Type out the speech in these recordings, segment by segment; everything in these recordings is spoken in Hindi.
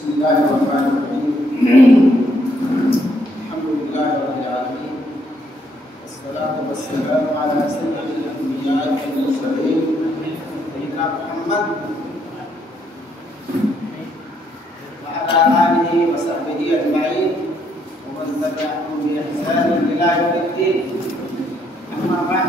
बिस्मिल्लाहिर्रहमानिर्रहीम। अल्हम्दुलिल्लाहि रब्बिल आलमीन वस्सलातु वस्सलामु अला सय्यिदिल अंबिया'i वल मुरसलीन सय्यिदिना मुहम्मद व अला आलिहि व सहबिहि अजमाइन व मन तबिअहुम बि ihsanin इला यौमिद्दीन। अम्मा बअद।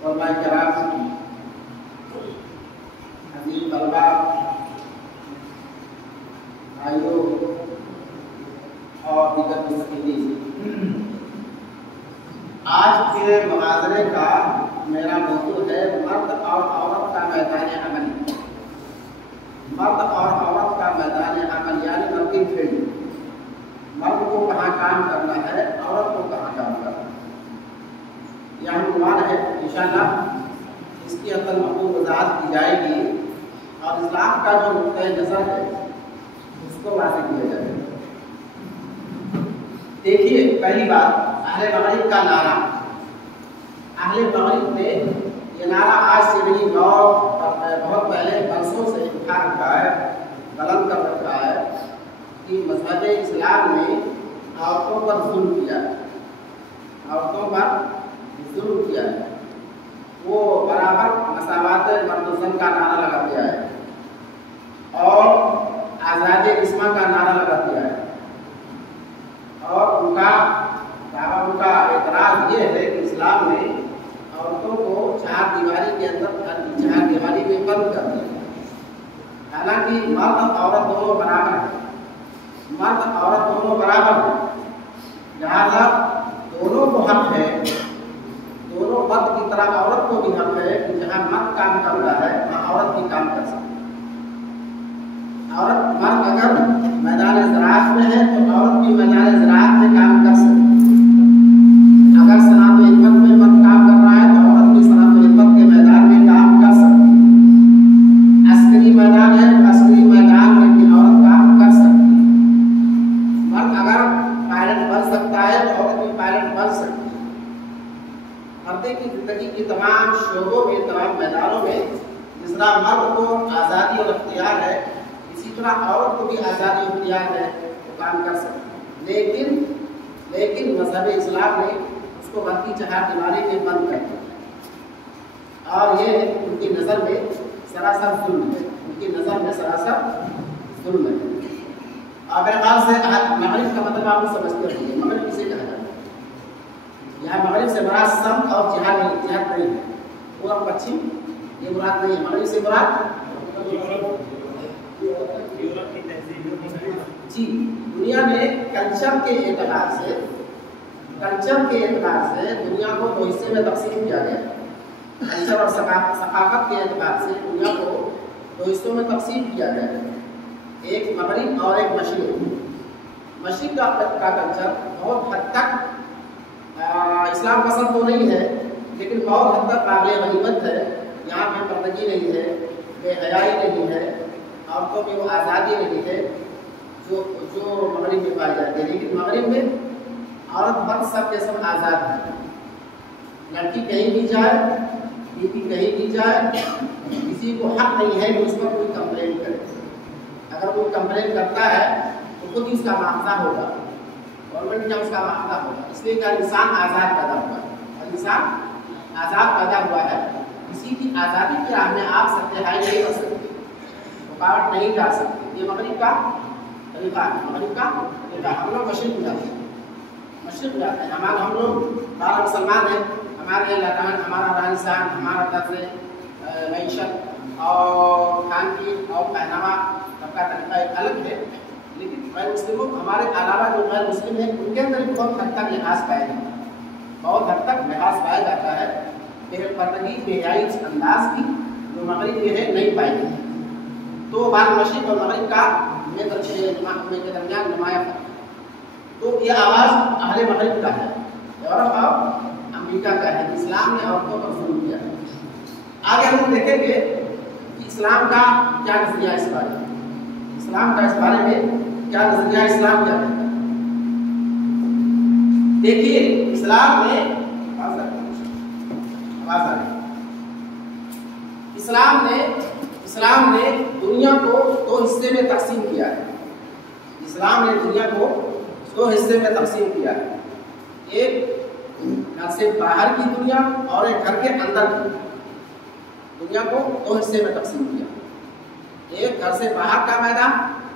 उलमाए किराम, अजीज तलबा, भाइयों और दीगर मुस्लिमीन, आज के मुहाज़रे का मेरा मौजू है मर्द और औरत का मैदान अमल। मर्द और औरत का मैदान अमल यानी वर्किंग फील्ड। मर्द को कहाँ काम करना है, औरत को कहाँ काम करना है, यह अनुमान है। इंशाअल्लाह इसकी असल मक़बूल वज़ाहत की जाएगी और इस्लाम का जो नुक़्ता नज़र है उसको वाज़ेह किया जाएगा। देखिए, पहली बात अहले मग़रिब का नारा। अहले मग़रिब ने ये नारा आज से नहीं, बहुत पहले बरसों से उठा रखा है, बुलंद कर रखा है कि मज़हब इस्लाम ने औरतों पर जुल्म किया, औरतों पर जुल्म किया है। वो बराबर मसावात मर्द-ओ-ज़न का नारा लगा दिया है और आज़ादी जिस्म का नारा लगा दिया है। और उनका एतराज़ ये है कि इस्लाम ने औरतों को चार दीवारी के अंदर, चार दीवारी में बंद कर दिया। हालांकि मर्द औरत दोनों बराबर है, मर्द औरत दोनों बराबर है, लिहाजा दोनों को हक है, दोनों मर्द की तरह औरत को भी हक है कि जहाँ मर्द काम कर रहा है वहाँ औरत भी काम कर सकती है। औरत, मर्द अगर मैदान ज़राअत में है तो औरत भी मैदान ज़राअत में काम कर सकती है। अगर सनात व हिम्मत में मर्द काम कर रहा है तो औरत भी सनात व हिम्मत के मैदान में काम कर सकती है। अस्करी मैदान है तो अस्करी मैदान में भी औरत काम कर सकती है। मर्द अगर पायलट बन सकता है तो औरत भी पायलट बन सकती है। मर्द की जिंदगी की तमाम शोबों में, तमाम मैदानों में जिस तरह मर्द को आज़ादी और इख्तियार है, इसी तरह औरत को भी आज़ादी और इख्तियार है, वो काम कर सकती है। लेकिन मज़हब इस्लाम ने उसको बल्कि चार दीवारी में बंद कर दिया और ये उनकी नज़र में सरासर जुल्म है, उनकी नज़र में सरासर जुल्म है। और मेरे ख्याल से मग़रिब का मतलब आप समझते होंगे। मग़रिब किसे कहा जाता है? यहाँ मग़रिब से मुराद सम और जिहाद नहीं है, पूर्व पश्चिम ये मुराद नहीं है। मग़रिब से मुराद जी, दुनिया में कल्चर के एतबार से दुनिया को दो हिस्से में तक़सीम किया गया। कल्चर और सकाफ़त के एतबार से दुनिया को दो हिस्सों में तक़सीम किया गया, एक मग़रिब और एक मशरिक़। मशरिक़ का कल्चर बहुत हद तक इस्लाम पसंद तो नहीं है, लेकिन बहुत हद तक काबिल गनीमत है। यहाँ पे पर्दगी नहीं है, बेहयाई नहीं है, औरतों में वो आज़ादी नहीं है जो मग़रिब में पाई जाती है। लेकिन मग़रिब में औरत मर्द सब के सब आज़ाद है। लड़की कहीं भी जाए, बीवी कहीं भी जाए, किसी को हक नहीं है कि उस पर कोई कंप्लेंट करे। अगर कोई कंप्लेंट करता है तो खुद ही उसका मुआवजा होगा, गवर्नमेंट का उसका मुआवजा होगा। इसलिए कि इंसान आज़ाद पैदा हुआ है, और इंसान आज़ाद पैदा हुआ है, किसी की आज़ादी की राह में आप सत्याहाई नहीं कर सकते, रुकावट नहीं डाल सकते। ये मग़रिब का तरीका है, मगरिब का तरीका। हम लोग मशरिक में जाते हैं, मशरिक में जाते हैं। हम लोग 12 मुसलमान हैं, हमारे रहन, हमारा रहन सहन, हमारा तर्ज मईशत और खान पीन और पहनावा सबका तरीका एक अलग है। लेकिन गैर मुस्लिमों हमारे अलावा जो गैर मुस्लिम हैं उनके अंदर भी बहुत हद तक लिहाज पाया जाता है, बहुत हद तक लिहाज पाया जाता है। बेपर्दगी बेहयाई अंदाज की जो मगरिब में है नहीं पाई जाती। तो हमारे मशरिक और मगरिब का के दरमियान नुमाया फर्क है। तो यह आवाज़ अहले मगरिब का है, यूरोप और अमेरिका का है। इस्लाम ने औरतों पर जुल्म किया है। आगे हम लोग देखेंगे कि इस्लाम का क्या नजरिया इस बारे में, इस्लाम का इस बारे में क्या नजरिया, इस्लाम क्या कहता है। देखिए इस्लाम ने इस्लाम ने दुनिया को 2 हिस्से में तकसीम किया है। इस्लाम ने दुनिया को 2 हिस्से में तकसीम किया है, एक घर से बाहर की दुनिया और एक घर के अंदर की दुनिया को 2 हिस्से में तकसीम किया। एक घर से बाहर का मैदान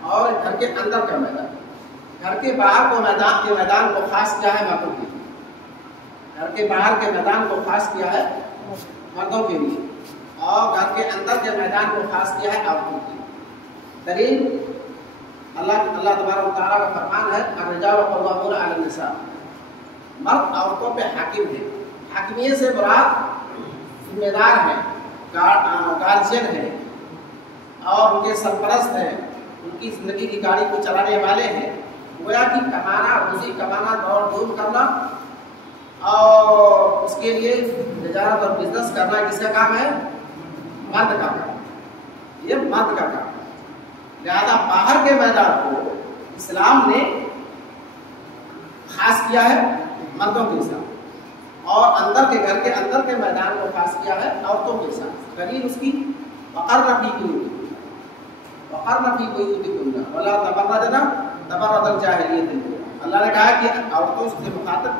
और एक घर के अंदर का मैदान। घर के बाहर को मैदान को खास किया है मर्दों के लिए, घर के बाहर के मैदान को खास किया है मर्दों के लिए, और घर के अंदर के मैदान को खास किया है औरतों के लिए। दलील अल्लाह तबारक व तआला का फरमान है, अर्रिजालु क़व्वामूना अला निसा, मर्द औरतों पे हाकिम है। हाकिमियत से मुराद जिम्मेदार है, गार्जियन है और उनके सरपरस्त हैं, उनकी जिंदगी की गाड़ी को चलाने वाले हैं। गोया कि कमाना, रोजी कमाना, दौड़ धूप करना और उसके लिए तिजारत और बिजनेस करना किसका काम है? मर्द का काम, ये मर्द का काम। लिहाजा बाहर के मैदान को इस्लाम ने खास किया है मर्दों के साथ, और अंदर के घर के अंदर के मैदान को खास किया है औरतों के साथ। दलील उसकी वक़र्न फ़ी बुयूतिकुन्ना वला तबर्रजना तबर्रुजल जाहिलिय्यतिल ऊला। अल्लाह ने कहा कि औरतों से मुखातब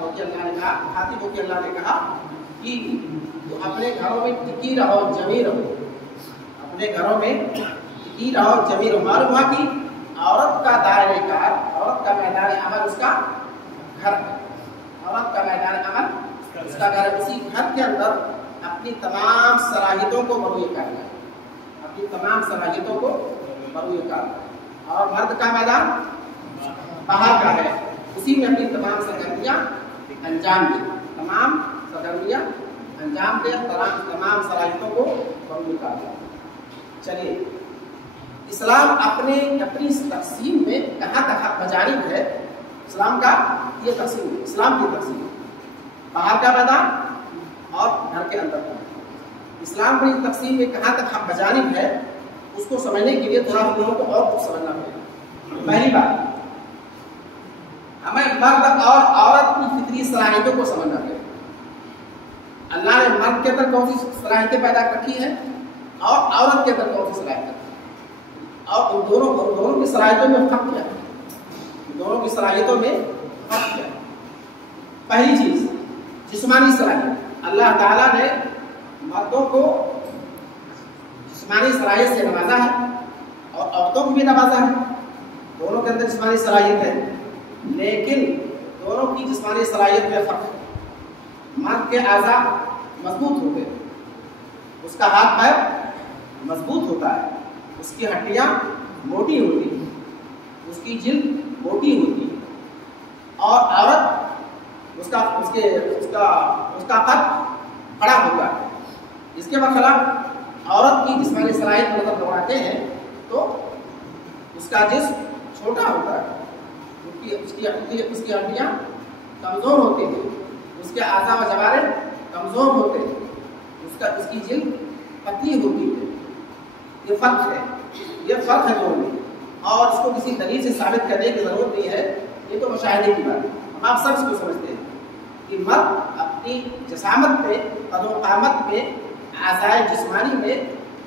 होकर अल्लाह ने कहा कि तो अपने घरों में टिकी रहो, जमी रहो, अपने घरों में टिकी रहो, जमी रहो। मालूम हुआ कि औरत का दायरे-कार, औरत का मैदान अमल उसका घर है, औरत का मैदान अमल उसका घर है। उसी घर के अंदर अपनी तमाम सलाहियतों को बरूए करना, अपनी तमाम सलाहियतों को बरूए करना। और मर्द का मैदान बाहर का है, उसी में अपनी तमाम सरगर्मियाँ अंजाम दे, तमाम सरगर्मियाँ अंजाम दे, तमाम सलाहियतों को बरूए करना। चलिए, इस्लाम अपनी इस तक़सीम में कहाँ तक बजानिब है। इस्लाम का ये तक़सीम, इस्लाम की तक़सीम, बाहर का मैदान और घर के अंदर का। इस्लाम की तक़सीम में कहाँ तक हक बजानिब है, उसको समझने के लिए थोड़ा हम लोगों को और कुछ समझना पड़ेगा। पहली बात, हमें मर्द और औरत की फितरी सलाहियतों को समझना पड़ेगा। अल्लाह ने मर्द के अंदर कौन सी सलाहियतें पैदा रखी हैं और औरत के अंदर कौन सी सलाहियतें, और उन दोनों की सलाहियतों में फर्क क्या है, दोनों की सलाहियतों में फर्क क्या है। पहली चीज जिस्मानी सलाहियत, अल्लाह ताला ने मर्दों को जिस्मानी सलाहियत से नवाजा है और औरतों को भी नवाजा है। दोनों के अंदर जिस्मानी सलाहियत है, लेकिन दोनों की जिस्मानी सलाहियत में फर्क है। मर्द के आज़ा मजबूत होते हैं, उसका हाथ पैर मजबूत होता है, उसकी हड्डियाँ मोटी होती हैं, उसकी जिल्द मोटी होती है, और औरत उसका कद बड़ा होता है। इसके बरखिलाफ औरत की जिस्मानी सलाहियत मतलब दौड़ाते हैं तो उसका जिस्म छोटा होता है, उसकी हड्डियाँ कमज़ोर होती हैं, उसके आज़ा व जवारे कमज़ोर होते हैं, उसकी जिल्द पतली होती है। ये फ़र्क है दोनों में, और इसको किसी दलील से साबित करने की ज़रूरत नहीं है, ये तो मुशाहिदे की बात है। हम आप सब इसको समझते हैं कि मर्द अपनी जसामत में, कदो-क़ामत में, आज़ाए जिस्मानी में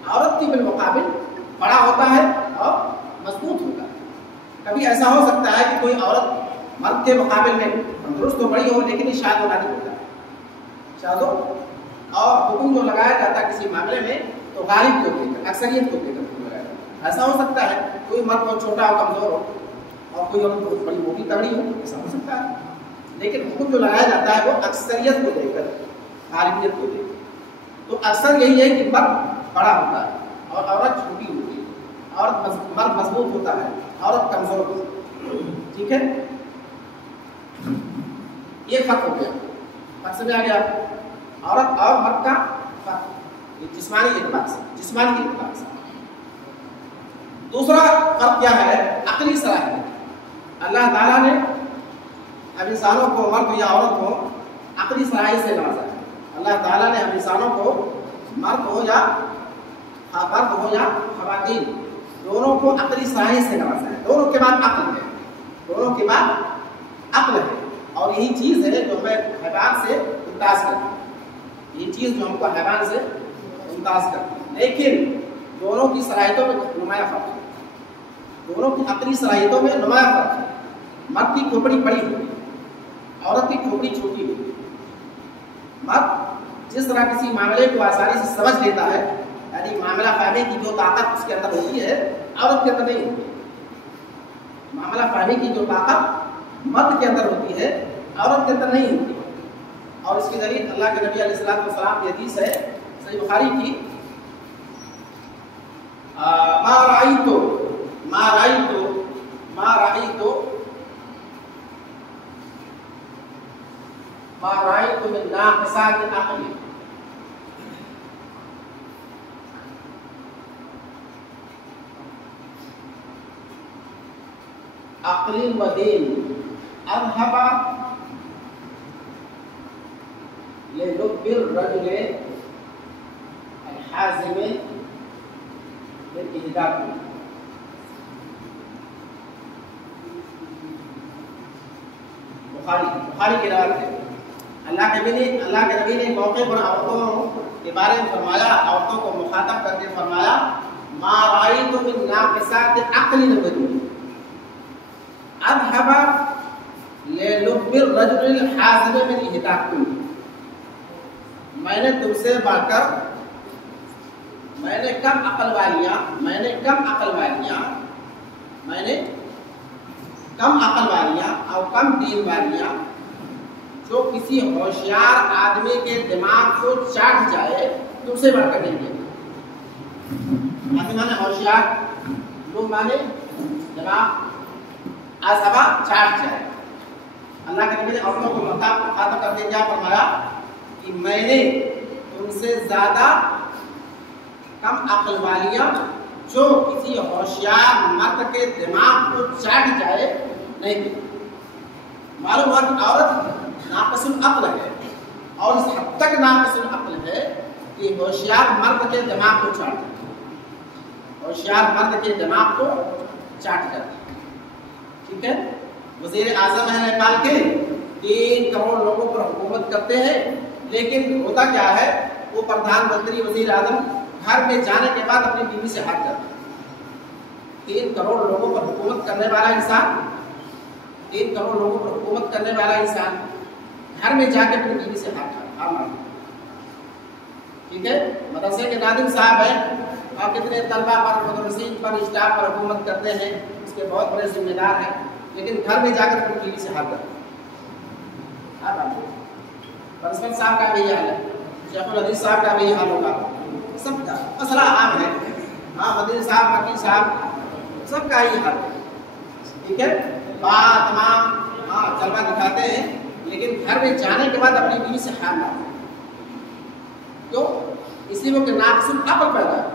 औरत के बिलमुक़ाबिल बड़ा होता है और मजबूत होता है। कभी ऐसा हो सकता है कि कोई औरत मर्द के मुकाबिल में तंदुरुस्त तो बड़ी हो, लेकिन शायद होना नहीं होता, शायदो और हुक्म जो लगाया जाता है किसी मामले में तो गालिब को देकर, अक्सरियत को देकर लगाया जाता है। ऐसा हो सकता है कोई मर्द बहुत छोटा और कमजोर हो और कोई औरत बहुत बड़ी मोटी तगड़ी हो, ऐसा हो सकता है। लेकिन हुक्म जो लगाया जाता है वो अक्सरियत को लेकर, गालिबियत को लेकर। तो अक्सर यही है कि मर्द बड़ा होता है और औरत छोटी होती है, मर्द मजबूत होता है, औरत कमजोर होती है। ठीक है, ये फर्क हो गया, फर्क समझ आ गया। औरत और मर्द का फर्क जिस्मानी एतबार से, जिस्मानी एतबार से। दूसरा फर्क क्या है? अकली सलाहियत। अल्लाह ताला ने हम इंसानों को, मर्द या औरत को, अकली सलाहियत से नवाजा है। अल्लाह ताला ने हम इंसानों को, मर्द हो या खवातीन, दोनों को अकली सलाहियत से नवाजा है। दोनों के बाद अक्ल है, दोनों के बाद अक्ल है। और यही चीज है जो हमें हैवान से मुमताज करती है, यही चीज जो हमको हैवान से मुमताज करती है। लेकिन दोनों की सलाहियतों में नुमाया फर्क है, दोनों की अकली सलाहियतों में नुमाया फर्क है। मर्द की खोपड़ी बड़ी होगी, औरत की खोपड़ी छोटी होगी। मर्द जिस तरह किसी मामले को आसानी से समझ लेता है, यानी मामला फहमी की जो ताकत उसके अंदर होती है, औरत के अंदर नहीं होती। मामला फहमी की जो ताकत मर्द के अंदर होती है, औरत के अंदर नहीं होती। और इसकी दलील अल्लाह के नबी अलैहिस्सलातु वस्सलाम की हदीस है, सही बुखारी की, मा राइतु मिन नाक़िसाति अक़ली, अक़लिन व दीन अज़हबा लिलुब्बिर रजुल अल-हाज़िम बिल-इहदाक़। बुखारी की रिवायत है। अल्लाह के नबी ने मौके पर औरतों के बारे में फरमाया, औरतों को मुखातब करके फरमाया, मा राइतु मिन नाक़िसाति अक़लिन व दीन अज़हबा लिलुब्बिर रजुल अल-हाज़िम बिल-इहदाक़। मैंने तुमसे बढ़कर, मैंने कम अकल वालियां और कम दीन वालियां, जो किसी होशियार आदमी के दिमाग को चाट जाए, तुमसे बढ़कर नहीं देगा। आदमी माने होशियार, लोग माने दिमाग, अज़हबा चाट जाए। अल्लाह के नबी ने औरतों को मुखातब करके क्या फरमाया कि मैंने तुमसे ज्यादा कम अक्ल वालियां, जो किसी होशियार मर्द के दिमाग को चाट जाए, नहीं थी। मालूम हुआ कि औरत नाक़िसुल अक्ल है, और इस हद तक नाक़िसुल अक्ल है कि होशियार मर्द के दिमाग को चाट जाती है, होशियार मर्द के दिमाग को चाट जाती है। ठीक है, वज़ीर आज़म है नेपाल के, 3 करोड़ लोगों पर हुकूमत करते हैं, लेकिन होता क्या है, वो प्रधानमंत्री वज़ीर आज़म घर में जाने के बाद अपनी बीवी से हाथ जाता है। 3 करोड़ लोगों पर हुकूमत करने वाला इंसान, 3 करोड़ लोगों पर हुकूमत करने वाला इंसान घर में जाके अपनी बीवी से हाथ मारता। ठीक है, मदरसे के नादिम साहब हैं और कितने तलबा पर, मदरसीन पर, स्टाफ पर हुकूमत करते हैं, उसके बहुत बड़े जिम्मेदार हैं, लेकिन घर में जाकर अपनी बीवी से हाथ करते। प्रिंसिपल साहब का भी हाल है, शेखुल हदीस साहब का भी हाल होगा, सबका मसला आम है। हाँ, मदनी साहब, मकी साहब, सबका ही हाल है। ठीक है, तमाम जलवा दिखाते हैं, लेकिन घर में जाने के बाद अपनी बीवी से हाथ मारते हैं। क्यों? इसलिए वो नाक़िसुल अक़ल पैदा है।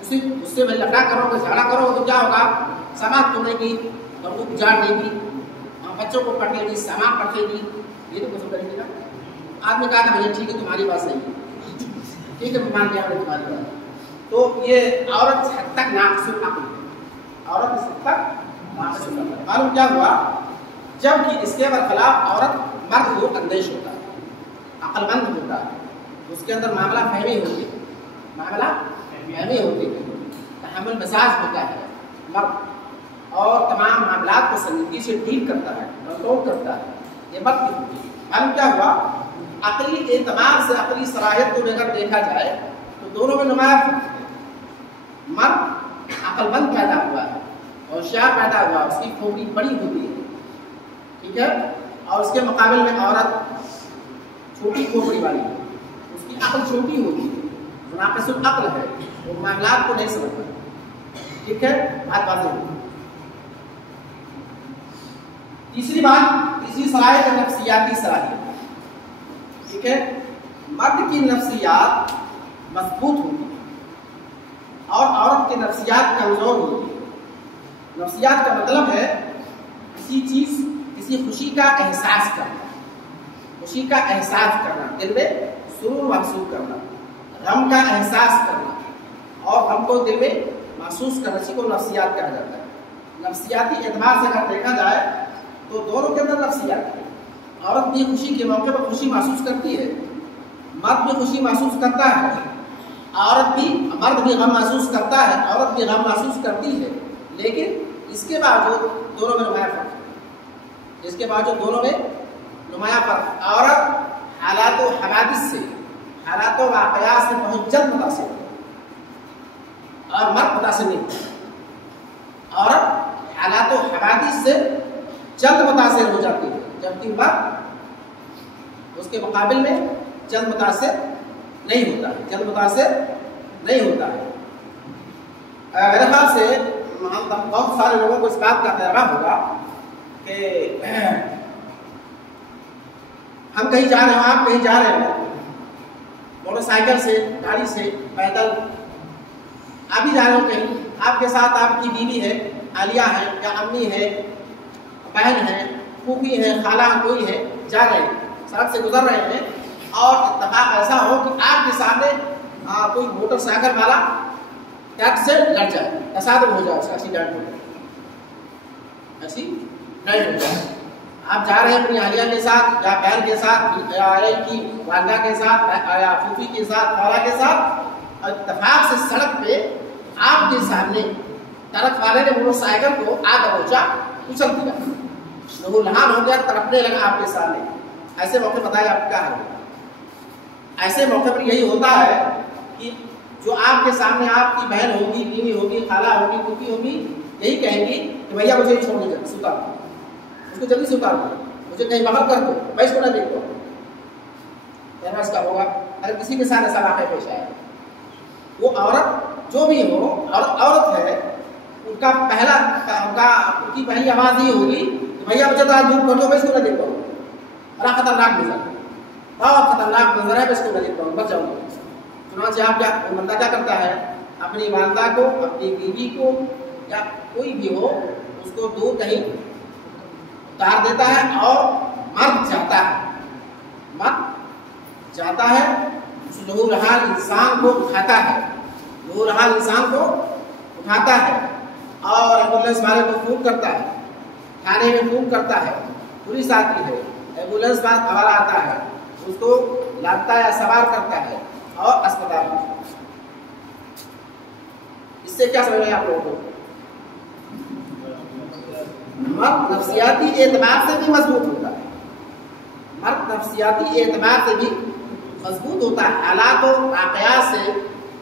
उससे भाई लफड़ा करोगे, झगड़ा करोगे तो क्या होगा, समाज तोड़ेगी, तुमको उजाड़ देगी, बच्चों को पढ़ेगी, समाज पढ़ेगी, ये तो कुछ करेगी ना। आदमी कहा था भैया ठीक है, तुम्हारी बात सही है, ठीक है, मान लिया तुम्हारी बात। तो ये औरत हद तक नाक़िसुल अक़ल है, औरत इस हद तक नाक़िसुल अक़ल है। मालूम क्या हुआ, जबकि इसके बरखिलाफ औरत मर्द को अंदेश होता है, अक्लमंद होता है, उसके अंदर मामला फहमी होती है, तहम्मुल मिजाज होता है मर्द, और तमाम मामलात को संजीदगी से डील करता है, कंट्रोल करता है, ये मर्द की होती है। मालूम क्या हुआ, अकली एतबार से, अकली सलाहियत को अगर देखा जाए तो दोनों में नुमाया फर्क है। मर्द अक्लमंद पैदा हुआ है, होशियार पैदा हुआ, उसकी खोपड़ी बड़ी होती है, ठीक है, और उसके मुकाबले में औरत छोटी खोपड़ी वाली है, उसकी अक्ल छोटी होती है, मुनाक़िसुल अक्ल है, वो मामलात को नहीं समझता, ठीक है, बात वाज़ेह है। तीसरी सलाहियत है नफ्सियाती सलाहियत, ठीक है, मर्द की नफ्सियात मजबूत होती है और औरत की नफ्सियात कमजोर होती है। नफ्सियात का मतलब है किसी खुशी का एहसास करना, खुशी का एहसास करना, दिल में सुरूर महसूस करना, गम का एहसास करना और गम को दिल में महसूस करना, इसी को नफ्सियात कहा जाता है। नफ्सियाती एतबार से अगर देखा जाए तो दोनों के अंदर नफ्सियात है। औरत भी खुशी के मौके पर खुशी महसूस करती है, मर्द भी खुशी महसूस करता है, मर्द भी गम महसूस करता है, औरत भी गम महसूस करती है, लेकिन इसके बावजूद दोनों में नुमाया फर्क है। इसके बावजूद दोनों में नुमाया फर्क। औरत हालात व हवादिस से, हालात व वाक़यात से बहुत जल्द मुतासिर है और मर्द मुतासिर नहीं होता। औरत हालात व हवादिस से जल्द मुतासिर हो जाती है, जबकि मर्द उसके मुकाबिल में जल्द मुतासिर नहीं होता है, जल्द मुतासिर नहीं होता है। मेरे ख्याल से हम बहुत सारे लोगों को इस बात का तजर्बा होगा कि हम कहीं जा रहे हो, आप कहीं जा रहे हो, मोटरसाइकिल से, गाड़ी से, पैदल आप ही जा रहे हो कहीं, आपके साथ आपकी बीवी है, आलिया है या अम्मी है, बहन है, फूफी है, खाला कोई है, जा रहे हैं, सड़क से गुजर रहे हैं और इत्तेफाक ऐसा हो कि आपके सामने कोई मोटरसाइकिल वाला ट्रक से लड़ जाए, तसादुम हो जाए, उसका एक्सीडेंट हो जाए, एक्सीडेंट हो जाए। आप जा रहे हैं अपनी अहलिया के साथ या बहन के साथ या की वालदा के साथ या फूफी के साथ, खाला के साथ, और इत्तेफाक से सड़क पे आपके सामने ट्रक वाले ने मोटरसाइकिल को आगे पहुंचा, उछल दिया, वो लहान हो गया, तड़पने लगा आपके सामने। ऐसे मौके बताया आप क्या है? ऐसे मौके पर यही होता है कि जो आपके सामने आपकी बहन होगी, बीवी होगी, खाला होगी, फूफी होगी, यही कहेंगी कि भैया मुझे छोड़ने जल्दी से उतार दो, उसको जल्दी से उतार दो, मुझे कहीं बाहर कर दो, मैं इसको ना देख दो। इसका होगा अगर किसी के साथ ऐसा वाक़या पेश आया, वो औरत जो भी हो, औरत है, उनकी पहली आवाज़ ये होगी कि भैया मुझे तो आज दूर कर दो, मैं इसको ना देख पाऊँ, बड़ा खतरनाक नजर, बहुत खतरनाक नजर है, मैं इसको ना देख पाऊँ, बच जाऊँगा। चुनाव से आप बंदा क्या करता है, अपनी वालदा को, अपनी बीवी को या कोई भी हो, उसको दूर कहीं उतार देता है और मर्द जाता है उस लहूलहाल इंसान को उठाता है, लहूलहाल इंसान को उठाता है और एम्बुलेंस वाले को फोन करता है, थाने में फोन करता है, पुलिस आती है, एम्बुलेंस वाला आता है, उसको लाता है, सवार करता है और अस्पताल में। इससे क्या समझ रहे हैं आप लोगों को? मर्द नफ्सियाती एतबार से भी मजबूत होता है, मर्द नफ्सियाती एतबार से भी मजबूत होता है, हालात व वाक़यात से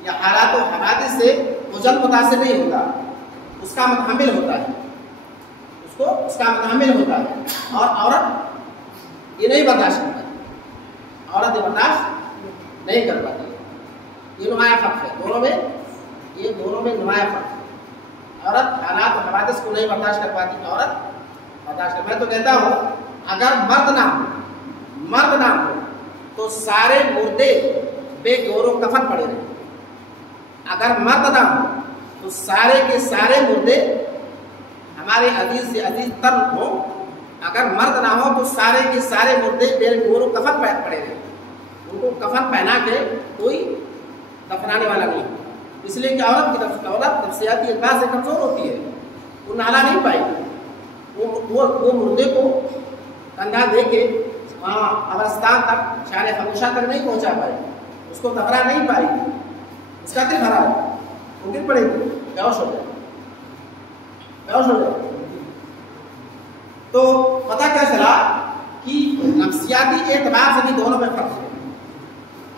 या हालात व हवादिस से वो जल्द मुतासिर नहीं होता, उसका मुतहम्मिल होता है, उसका मुतहम्मिल होता है। और औरत ये नहीं बर्दाश्त करती, औरत ये बर्दाश्त नहीं कर पाती। ये नुमाया फर्क है दोनों में, ये दोनों में नुमाया फर्क है। औरत हालात व हवादिस को नहीं बर्दाश्त कर पाती, औरत बर्दाश्त कर। मैं तो कहता हूँ अगर मर्द ना हो तो सारे मुर्दे बेगौर कफन पड़े रहे। अगर मर्द ना हो तो सारे के सारे मुर्दे हमारे अजीज से अजीज तर हो, अगर मर्द ना हो तो सारे के सारे मुर्दे बेगौर कफन पड़े रहे, उनको कफन पहना के कोई दफनाने वाला नहीं। इसलिए कि औरत नफ्सियाती एतबार से कमजोर होती है, वो नहला नहीं पाएगी, वो मुर्दे को कंधा दे के वहाँ कब्रिस्तान तक, शान खामोशा तक नहीं पहुँचा पाएगी, उसको दफना नहीं पाएगी, उसका दिल भरा है, वो गिर पड़ेगी, बेहोश हो जाए। तो पता क्या चला कि नफ्सियाती एतबार से भी दोनों में फर्क है,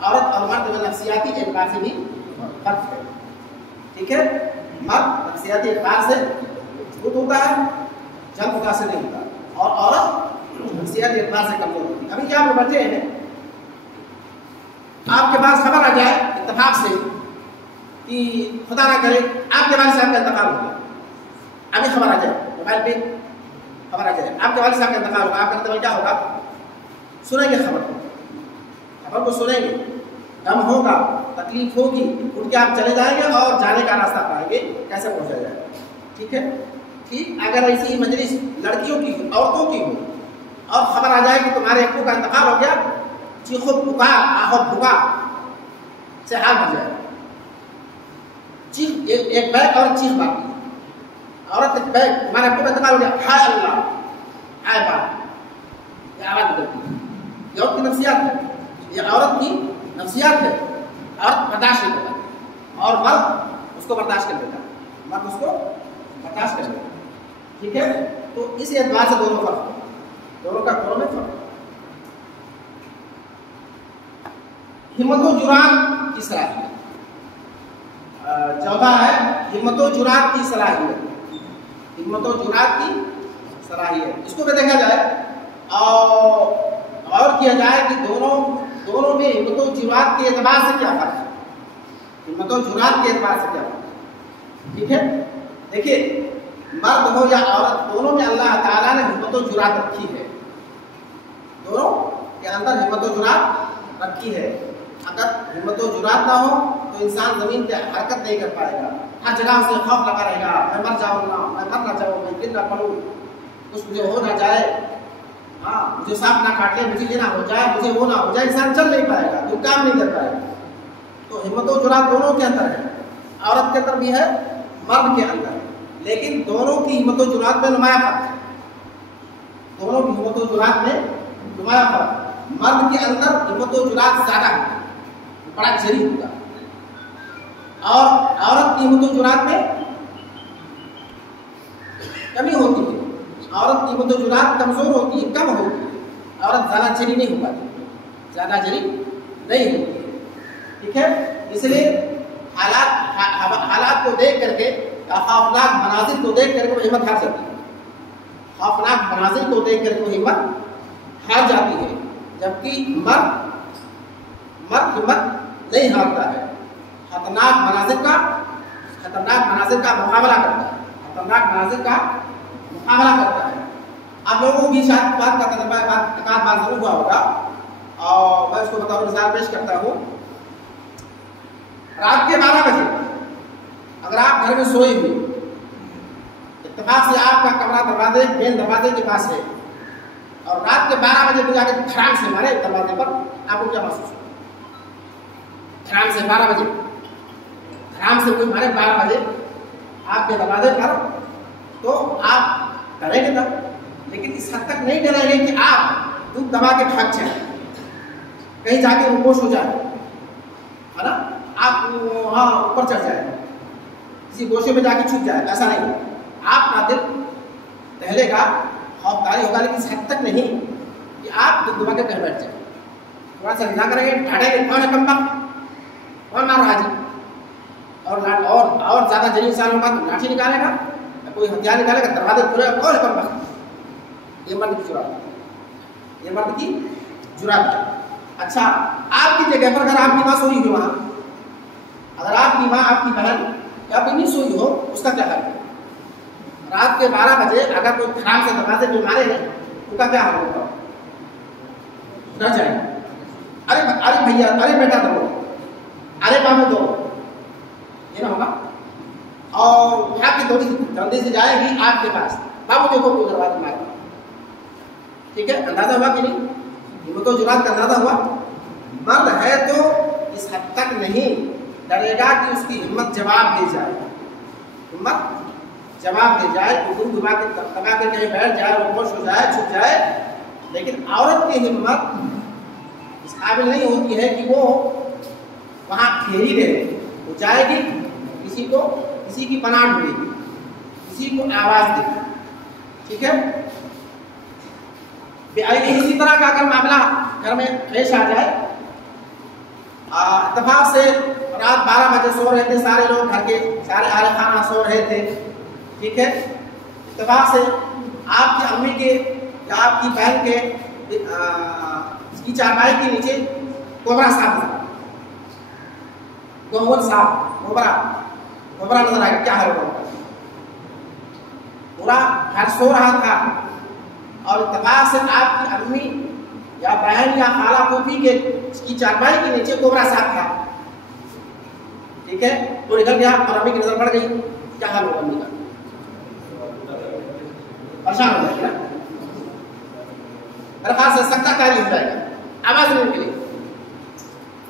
औरत और मर्द में नफ्सियाती एतबार से भी फर्क है, ठीक है। मर्द नफसियाती एतबार से मजबूत होता है, जल्द मुतासिर नहीं होता, और औरत नफसियाती एतबार से कमजोर होती है। अभी क्या आप बच्चे हैं, आपके पास खबर आ जाए इत्तेफाक से कि खुदा ना करे आपके वालिद साहब का इंतकाल हो गया, अभी खबर आ जाए, मोबाइल पे खबर आ जाए आपके वालिद साहब का इंतकाल होगा, आपका मतलब क्या होगा, सुनेंगे खबर को सुनेंगे, गम होगा, तकलीफ होगी, उठ के आप चले जाएंगे और जाने का रास्ता पाएंगे कैसे पहुंचा जाए। ठीक है, ठीक अगर ऐसी मजलिस लड़कियों की हो, औरतों की हो, और खबर आ जाए कि तुम्हारे अब्बू का इंतकाल हो गया, चीखो पुकार आहो भुका से हाल हो जाए, चीख एक बैग और चीख बाकी, औरत एक बैग तुम्हारे अब्बू का इंतकाल हो गया, हाय अल्लाह हाय बात, ये आवाज निकलती है, ये औरत की नफ्सियात है, ये औरत की नफ्सियात है। औरत बर्दाश्त नहीं करता और मर्द उसको बर्दाश्त कर लेता, मर्द उसको बर्दाश्त कर लेता। ठीक है, तो इस एतबार से दोनों फर्क, दोनों में फर्क। हिम्मत व जुरात की सलाहियत, चौथा है हिम्मत व जुरात की सलाहियत, हिम्मत व जुरात की सलाहियत। इसको भी देखा जाए और किया जाए कि दोनों में हिम्मत व जुरात के एतबार से क्या फर्क है, हिम्मत व जुरात के एतबार से क्या फर्क है। ठीक है, देखिए मर्द हो या औरत, दोनों में अल्लाह ताला ने हिम्मत व जुरात रखी है, दोनों के अंदर हिम्मत व जुरात रखी है। अगर हिम्मत व जुरात ना हो तो इंसान जमीन पे हरकत नहीं कर पाएगा, हर जगह से खौफ लगा रहेगा, मैं मर जाऊँ ना, मैं मर ना जाऊँ, मैं गिर ना पड़ूँ, कुछ मुझे हो ना जाए, हाँ मुझे सांप ना काट ले, मुझे ये ना हो जाए, मुझे वो ना हो जाए, इंसान चल नहीं पाएगा, कोई काम नहीं कर पाएगा। तो हिम्मत व जुरात दोनों के अंदर है, औरत के अंदर भी है, मर्द के अंदर, लेकिन दोनों की हिम्मत व जुरात में नुमाया फर्क है, दोनों की हिम्मत व जुरात में नुमाया फर्क। मर्द के अंदर हिम्मत व जुरात ज्यादा है, बड़ा जरी होगा, और औरत की हिम्मत व जुरात में कमी होती है, औरत की हिम्मत व जुरात कमजोर होती है, कम होती है, औरत ज्यादा जरी नहीं हो पाती, ज्यादा जरी नहीं होती है। ठीक है, इसलिए हालात को देख करके, खौफनाक मनाजिर को देख करके वो हिम्मत हार जाती है, खौफनाक मनाजिर को देख करके वो हिम्मत हार जाती है, जबकि मर्द हिम्मत नहीं हारता है, खतरनाक मनाजिर का मुकाबला करता है, खतरनाक मनाजिर का मुकाबला करता है। आप लोगों को भी शायद बात का तजर्बा बात जरूर हुआ होगा, और मैं उसको बताऊँ, मिसाल पेश करता हूँ। रात के 12 बजे अगर आप घर में सोए हुए, इत्तेफाक से आपका कमरा मेन दरवाजे के पास है, और रात के 12 बजे को जाकर धड़ाम से मारे दरवाजे पर, आपको क्या महसूस होगा? धड़ाम से 12 बजे, धड़ाम से कोई मारे 12 बजे आपके दरवाजे पर, तो आप डरेंगे तब, लेकिन इस हद तक नहीं डरेंगे कि आप दूध दबा के भाग जाए, कहीं जाके बेहोश हो जाए, है ना, आप वहाँ ऊपर चढ़ जाए, किसी गोशे में जाके छुप जाए, ऐसा नहीं। आपका दिल दहलेगा, खौफदारी होगा, लेकिन इस हद तक नहीं कि आप दूध दबा के कहीं बैठ जाए। थोड़ा सा निगाह करेंगे, ढाड़ेंगे, कौन है कम कौन मार रहा जी, और ज्यादा जलील इंसान होगा तो लाठी निकालेगा, कोई हथियार निकालेगा, दरवाजे खुले, कौन है कम वक्त। ये मर्द की जुरात, ये मर्द की जुरात है। अच्छा, आपकी जगह पर अगर आपकी माँ सोई हुई वहां, अगर आपकी माँ, आपकी बहन या बीवी सोई हो, उसका क्या हाल है? रात के 12 बजे अगर कोई धड़ाम से दरवाजे पे मारे हैं, उसका क्या हाल होगा? डर जाए, अरे भैया, अरे बेटा दो, अरे बाबू दो, ये ना होगा। और भाग के थोड़ी जल्दी से जाएगी आपके पास, बाबू देखो कोई दरवाजा मार। ठीक है, अंदाजा हुआ कि नहीं? हिम्मत व जुरात का अंदाजा हुआ। मर्द है तो इस हद तक नहीं डरेगा कि उसकी हिम्मत जवाब दे जाए, हिम्मत जवाब दे जाए, दूध दबा के कहीं बैठ जाए, बेहोश हो जाए, छुप जाए। लेकिन औरत की हिम्मत इस काबिल नहीं होती है कि वो वहाँ घेरी रहे, वो जाएगी, किसी की पनाह ढूंढेगी, किसी को आवाज देगी। ठीक है, इसी तरह का अगर मामला घर में पेश आ जाए, इत्तेफाक से रात 12 बजे सो रहे थे सारे लोग, घर के सारे आले खाना सो रहे थे, ठीक है। इत्तेफाक से आपकी अम्मी के या आपकी बहन के की चारपाई के नीचे कोबरा सांप था, कोबरा नजर आएगा, क्या है वो? पूरा घर सो रहा था और इत्तेफाक से आपकी अम्मी या बहन या खाला फूफी के की चारपाई के नीचे कोबरा सांप था, ठीक है। वो निकल गया और अम्मी की नजर पड़ गई, क्या हाल होगा अम्मी का? परेशान हो जाएगी ना, मेरे ख्याल से सकता कारी हो जाएगा, आवाज नहीं निकलेगी,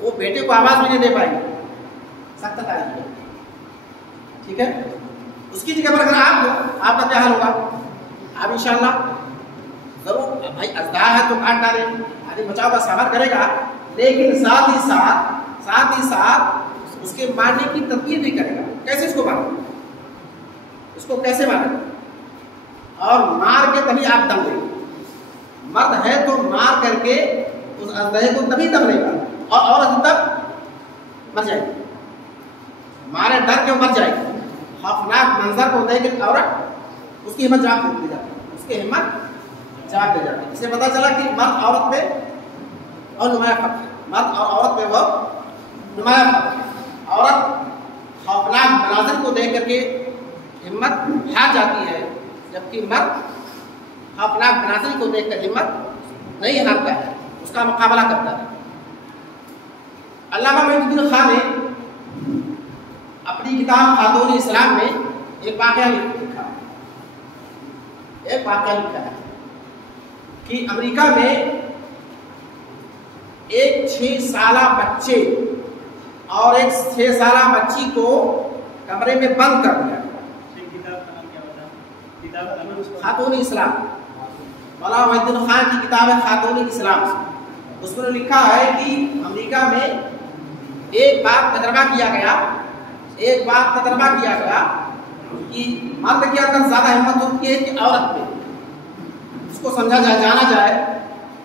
वो बेटे को आवाज भी नहीं दे पाएगी, सकता कारी हो जाएगा, ठीक है। उसकी जगह पर अगर आप हो, आपका क्या हाल होगा? आप इंशाल्लाह जरूर भाई अज़दा है तो काट डाले, आदमी बचाव का सवार करेगा, लेकिन साथ ही साथ उसके मारने की तदबीर भी करेगा। कैसे इसको मारेगा? इसको कैसे मारेगा? और मार के तभी आप दम लेंगे। मर्द है तो मार करके उस अज़दहे को तभी दम लेगा, और औरत तब मर जाएगी, मारे डर के मर जाएगी। खौफनाक मंजर को देख औरत उसकी हिम्मत जाग दे जाती है, उसकी हिम्मत जाग दे जाती है। इससे पता चला कि मर्द औरत पे और नुमाया फर्क है, मर्द और औरत पे वो नुमाया फर्क है। औरत खौफनाक मनाजिर को देख करके हिम्मत हार जाती है, जबकि मर्द खौफनाक मनाजिर को देखकर हिम्मत नहीं हारता है, उसका मुकाबला करता है। अल्लामा मोइनुद्दीन खान ने अपनी किताब खातून इस्लाम में एक वाक़या लिखा है कि अमेरिका में एक 6 साला बच्चे और एक 6 साला बच्ची को कमरे में बंद कर दिया। खातून इस्लाम, मौलाना मोइनुद्दीन खान की किताब है खातून इस्लाम। उसमें लिखा है कि अमेरिका में एक बात तजर्बा किया गया कि मर्द के अंदर ज्यादा हिम्मत होती है कि औरत में। उसको समझा जाए, जाना जाए,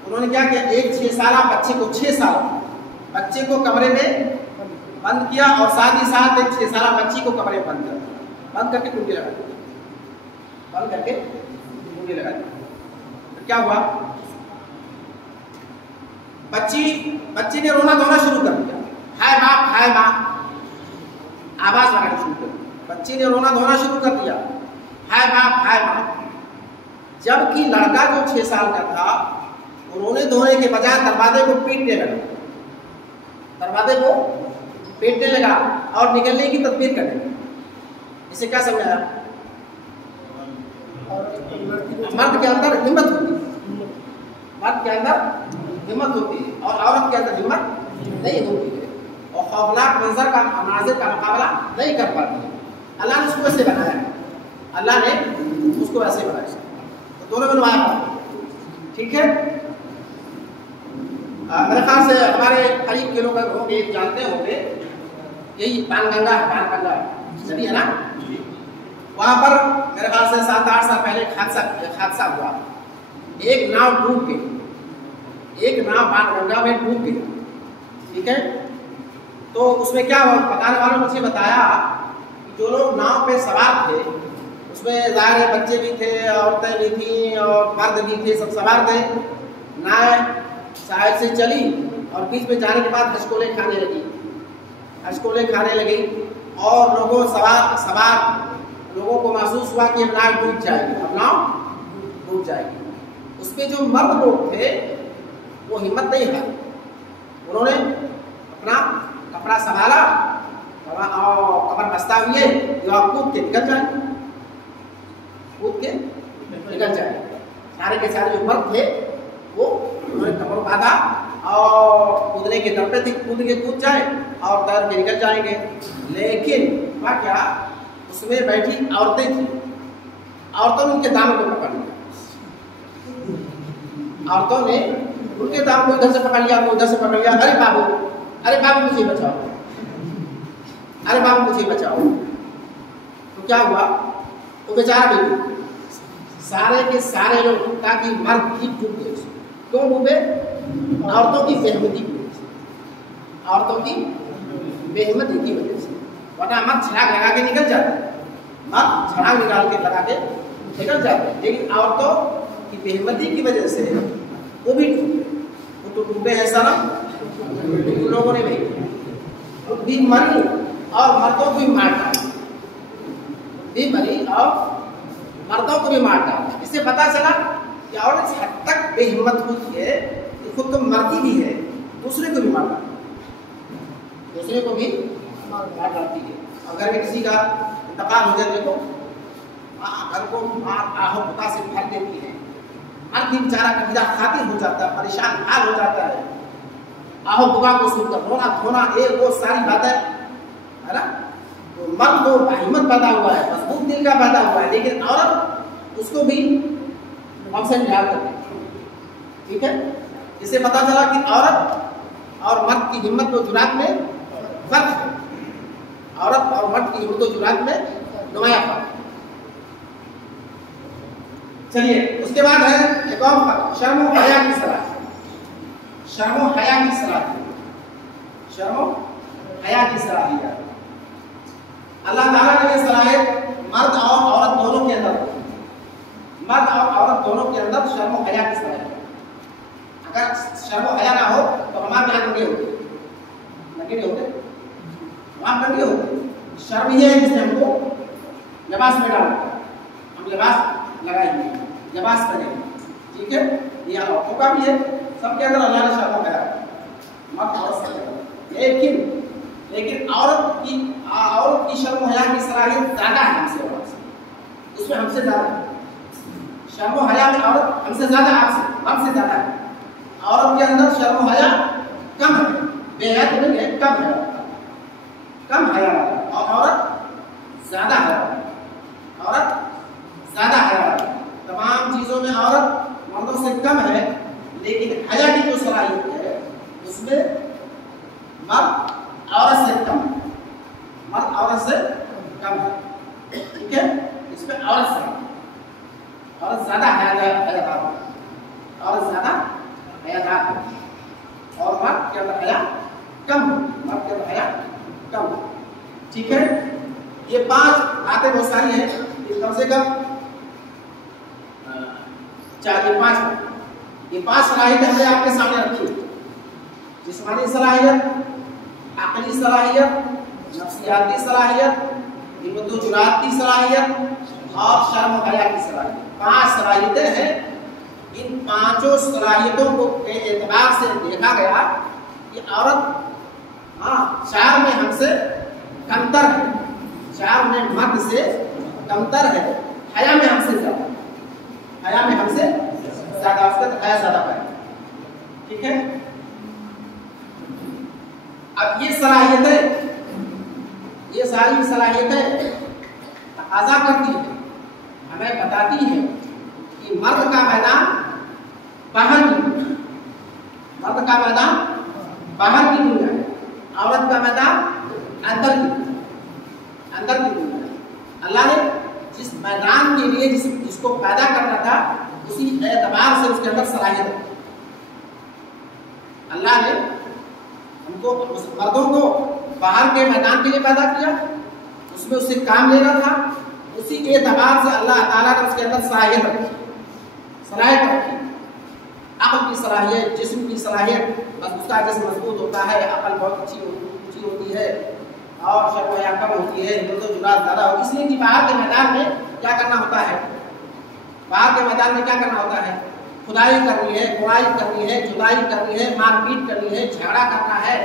उन्होंने क्या किया, एक 6 साला बच्चे को 6 साल बच्चे को कमरे में बंद किया और साथ ही साथ एक 6 साला बच्ची को कमरे में बंद करके कुंडी लगा दी, तो क्या हुआ? बच्ची ने रोना धोना शुरू कर दिया, हाय माँ, आवाज लगानी शुरू कर दी। बच्ची ने रोना धोना शुरू कर दिया, हाय माँ। जबकि लड़का जो 6 साल का था, रोने धोने के बजाय दरवाजे को पीटने लगा और निकलने की तदबीर करने लगा। इसे क्या समझाया? मर्द के अंदर हिम्मत होती है और औरत के अंदर हिम्मत नहीं होती है, और खौफनाक मंजर का मुकाबला नहीं कर पाती है। अल्लाह ने उसको वैसे बनाया, तो दोनों में नुमाया, ठीक है। मेरे ख्याल से हमारे करीब के लोग होंगे, जानते होंगे, यही पानगंगा नदी है ना, वहाँ पर मेरे ख्याल से 7-8 साल पहले एक हादसा हुआ। एक नाव पानगंगा में डूब गई, ठीक है। तो उसमें क्या हुआ, बताने वालों ने मुझे बताया कि जो लोग नाव पे सवार थे, उसमें ज़ाहिर बच्चे भी थे, औरतें भी थी और मर्द भी थे, सब सवार थे। नाव साइड से चली और बीच में जाने के बाद हचकोले खाने लगी और सवार लोगों को महसूस हुआ कि नाव डूब जाएगी। उसमें जो मर्द लोग थे वो हिम्मत नहीं हारी, उन्होंने अपना कपड़ा संभाला और कमर बस्ता हुए कूद के निकल जाए। सारे के सारे जो मर्द थे वो उन्होंने कमर बांधा और कूदने के दम पे थी, कूद जाए और तैर के निकल जाएंगे। लेकिन क्या उसमें बैठी औरतें थी, औरतों ने उनके दामन को पकड़ लिया, औरतों ने उनके दाम को इधर से पकड़ लिया, उधर से पकड़ लिया। अरे बाबू मुझे बचाओ। तो क्या हुआ, वो बेचारा भी सारे के सारे लोग, ताकि मर्द भी डूब गए। क्यों डूबे? औरतों की सहमति, औरतों की बेहिम्मती की वजह से, वरना मर्द छड़ाक लगा के निकल जाते हैं, मर्द छड़ाक निकाल के लगा के निकल जाते हैं, लेकिन औरतों की बेहिम्मती की वजह से वो भी टूटे। वो तो टूटे हैं सनम, लोगों ने भी मरी और मर्दों को भी मार डाला, भी मरी और मर्दों को भी मार डाला। इससे पता चला कि औरत इस हद तक बेहिम्मत होती है कि खुद तो मरती भी है, दूसरे को भी मार डालती है, दूसरे को भी मार डालती है। अगर में किसी का इंतकाल हो जाए तो घर को आहो बुता से भर देती है, मर्द भी बेचारा कभी खातिर हो जाता है, परेशान हाल हो जाता है, आहो बुका को सुनकर रोना धोना, एक वो सारी बातें है ना। तो मर्द तो हिम्मत पैदा हुआ है, मजबूत दिल का पैदा हुआ है, लेकिन औरत उसको भी हमसे निहार करती है। ठीक है, इससे पता चला कि औरत और मर्द की हिम्मत व जुरात में फर्क है, औरत और मर्द की हिम्मत व जुरात में नुमाया फर्क। चलिए उसके बाद है एक और फर्क, शर्म व हया की सलाह। शर्म व हया की सलाह, शर्म व हया की सलाहियत अल्लाह ताला ने ये सलाहियत मर्द और औरत दोनों के अंदर, मर्द और औरत दोनों के अंदर शर्म व हया की सलाहियत। अगर शर्म व हया ना हो तो हमारे यहाँ नंगे होते, नंगे नहीं होते, वहाँ नंगे होते। शर्म ये है जिसने हमको लिबास में डाला, हम लिबास लगाएंगे, लिबास करेंगे। ठीक है, ये औरतों का भी है, सबके अंदर अल्लाह ने शर्म व हया, मर्द औरत सबके। लेकिन औरत की शर्म हया की सलाहियत ज्यादा है हमसे, औरत से, उसमें हमसे ज्यादा है। शर्म हया में औरत हमसे ज्यादा, हमसे ज्यादा है। औरत के अंदर शर्म हया कम है, बेहया तो नहीं है, कम है, कम हया, और औरत ज्यादा है, औरत ज्यादा है। तमाम चीजों में औरत मर्दों से कम है, लेकिन हया की जो सलाहियत है उसमें मर्द औरत से कम, मर्द औरत से कम है। ठीक है, इसमें औरत से, औरत ज्यादा हयादार, औरत ज्यादा हयादार और मर्द के अंदर हया कम, मर्द के अंदर हया कम। ठीक है, ये 5 बातें बहुत सारी हैं, कम से कम 5 सलाहियत हमने आपके सामने रखी। जिस्मानी सलाहियत, अक़ली सलाहियत, नफ्सियाती सलाहियत, हिम्मत व जुरात की सलाहियत और शर्म व हया की सलाहियत। 5 सलाहियतें हैं। इन 5 सलाहियतों को के एतबार से देखा गया कि औरत 4 में हमसे कमतर है, 4 में मर्द से कमतर है, हया में हमसे ज्यादा, हया में हमसे ज्यादा, उसका हया ज्यादा पाए। ठीक है, अब ये सलाहियतें, ये सारी सलाहियतें तकाज़ा करती है, हमें बताती है कि मर्द का मैदान बाहर की दुनिया, मर्द का मैदान बाहर की दुनिया है, औरत का मैदान अंदर की दुनिया, अंदर की दुनिया। अल्लाह ने जिस मैदान के लिए जिसको पैदा करना था, उसी एतबार से उसके अंदर सलाहियत, अल्लाह ने उनको मर्दों को बाहर के मैदान के लिए पैदा किया, उसमें उससे काम लेना था, उसी के एतबार से अल्लाह ताला ने उसके अंदर सलाहियत रखी, सलाहियत रखी। अक़ल की सलाहियत, जिस्म की सलाहियत, बस उसका जिस्म मजबूत होता है, अक़ल बहुत अच्छी होती है और शर्म हया कम होती है, हिम्मत व जुरात ज़्यादा होती है। इसलिए कि बाहर के मैदान में क्या करना होता है, बाहर के मैदान में क्या करना होता है, खुदाई करनी है, बुराई करनी है, जुदाई करनी है, मारपीट करनी है, झगड़ा करना है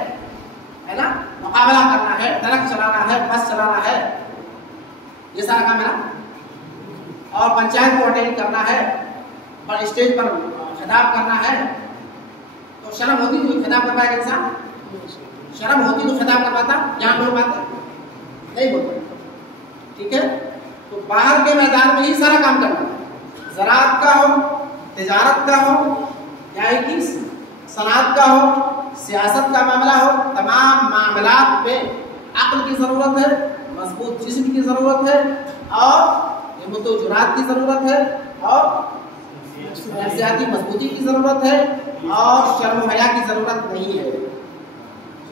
ना, मुकाबला करना है, ट्रक चलाना है, बस चलाना है, ये सारा काम है ना। और पंचायत को अटेंड करना है, और स्टेज पर खिताब करना है। तो शर्म होती तो खिताब कर पाएगा इंसान, शर्म होती तो खिताब कर पाता, यहाँ बोल पाता नहीं बोल पाता। ठीक है, तो बाहर के मैदान में ही सारा काम करना है, ज़राअत का हो, तिजारत का हो, या कि सनात का हो, सियासत का मामला हो, तमाम मामलात में अक़ल की ज़रूरत है, मजबूत जिस्म की ज़रूरत है, और हिम्मत व जुरात की ज़रूरत है, और नफ्सियाती मजबूती की ज़रूरत है, और शर्म हया की ज़रूरत नहीं है,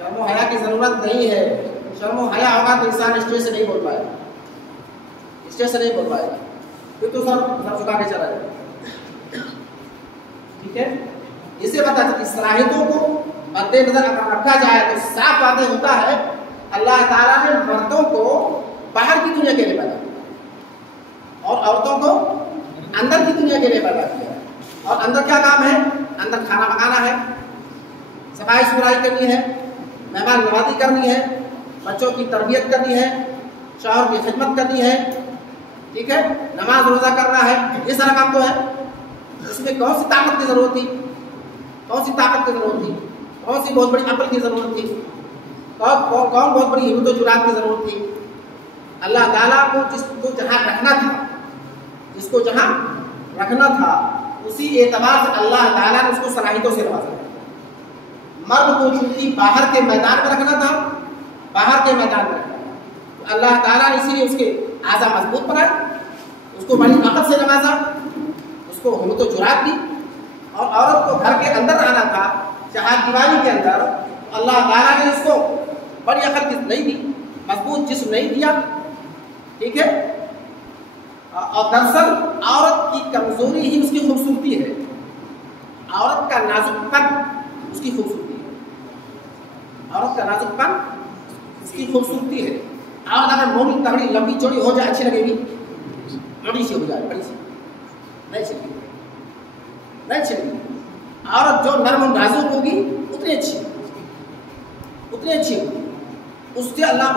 शर्म हया की जरूरत नहीं है। शर्म हया होगा तो इंसान स्टेज से नहीं बोल पाएगा, स्टेज से नहीं बोल पाएगा, फिर तो सब झुका के चला जाएगा। ठीक है, इसे बता कि सलाहियतों को मद्देनजर अगर रखा जाए तो साफ बातें होता है अल्लाह ताला ने मर्दों को बाहर की दुनिया के लिए पैदा किया और औरतों को अंदर की दुनिया के लिए पैदा किया। और अंदर क्या काम है? अंदर खाना पकाना है, सफाई सुथराई करनी है, मेहमान नवाजी करनी है, बच्चों की तरबियत करनी है, शौहर की खिदमत करनी है, ठीक है, नमाज रोजा करना है, ये सारा काम तो है। उसमें कौन सी ताकत की जरूरत थी? कौन सी ताकत की जरूरत थी? कौन सी बहुत बड़ी अकल की जरूरत थी? कौन बहुत बड़ी हिम्मत और जुरात की जरूरत थी? अल्लाह ताला को जिसको जहां रखना था, जिसको जहां रखना था, उसी एतबार से अल्लाह ताला ने उसको सलाहियतों से नवाजा। मर्द को चूंकि बाहर के मैदान में रखना था, बाहर के मैदान में रखना था, तो अल्लाह ताला ने इसीलिए उसके आज़ा मजबूत बनाए, उसको बड़ी अकल से नवाजा, उसको हिम्मत और जुरात दी। और औरत को घर के अंदर रहना था, चारदीवारी के अंदर, तो अल्लाह ताला ने उसको बड़ी अकल की नहीं दी, मजबूत जिस्म नहीं दिया। ठीक है, और दरअसल औरत की कमजोरी ही उसकी खूबसूरती है, औरत का नाजुकपन उसकी खूबसूरती है, औरत का नाजुकपन उसकी खूबसूरती है। औरत अगर मोटी तगड़ी लंबी चौड़ी हो जाए अच्छी लगेगी, बड़ी सी हो जाए बड़ी सी नहीं चलेगी, नहीं चलेगी। औरत जो नर्म नाजुक होगी उतनी अच्छी, उतनी अच्छी होगी। उससे अल्लाह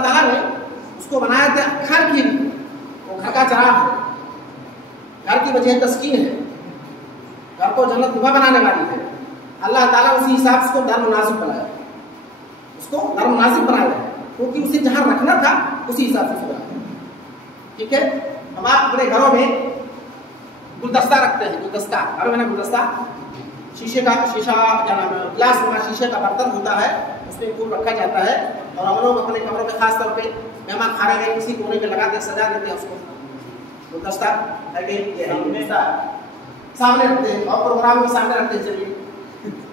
ताला ने उसको बनाया था घर की, वो घर का चराग है, घर की वजह तस्कीन है, घर को जन्नत दुआ बनाने वाली है। अल्लाह ताला उसी हिसाब से उसको नर्म नाजुक बनाया, उसको नर्म नाजुक बनाया क्योंकि उसे जहां रखना था उसी हिसाब से बनाया। ठीक है, हम आप अपने घरों में गुलदस्ता रखते हैं, गुलदस्ता घरों में ना, गुलदस्ता शीशा क्या नाम है, गिलास में शीशे का बर्तन होता है, उसमें फूल रखा जाता है। और हम लोग अपने कमरों में खास तौर पे मेहमान खाने में किसी कोने में लगा के सजा देते हैं उसको, गुलदस्ता सामने रखते हैं और प्रोग्रामों में सामने रखते हैं। चलिए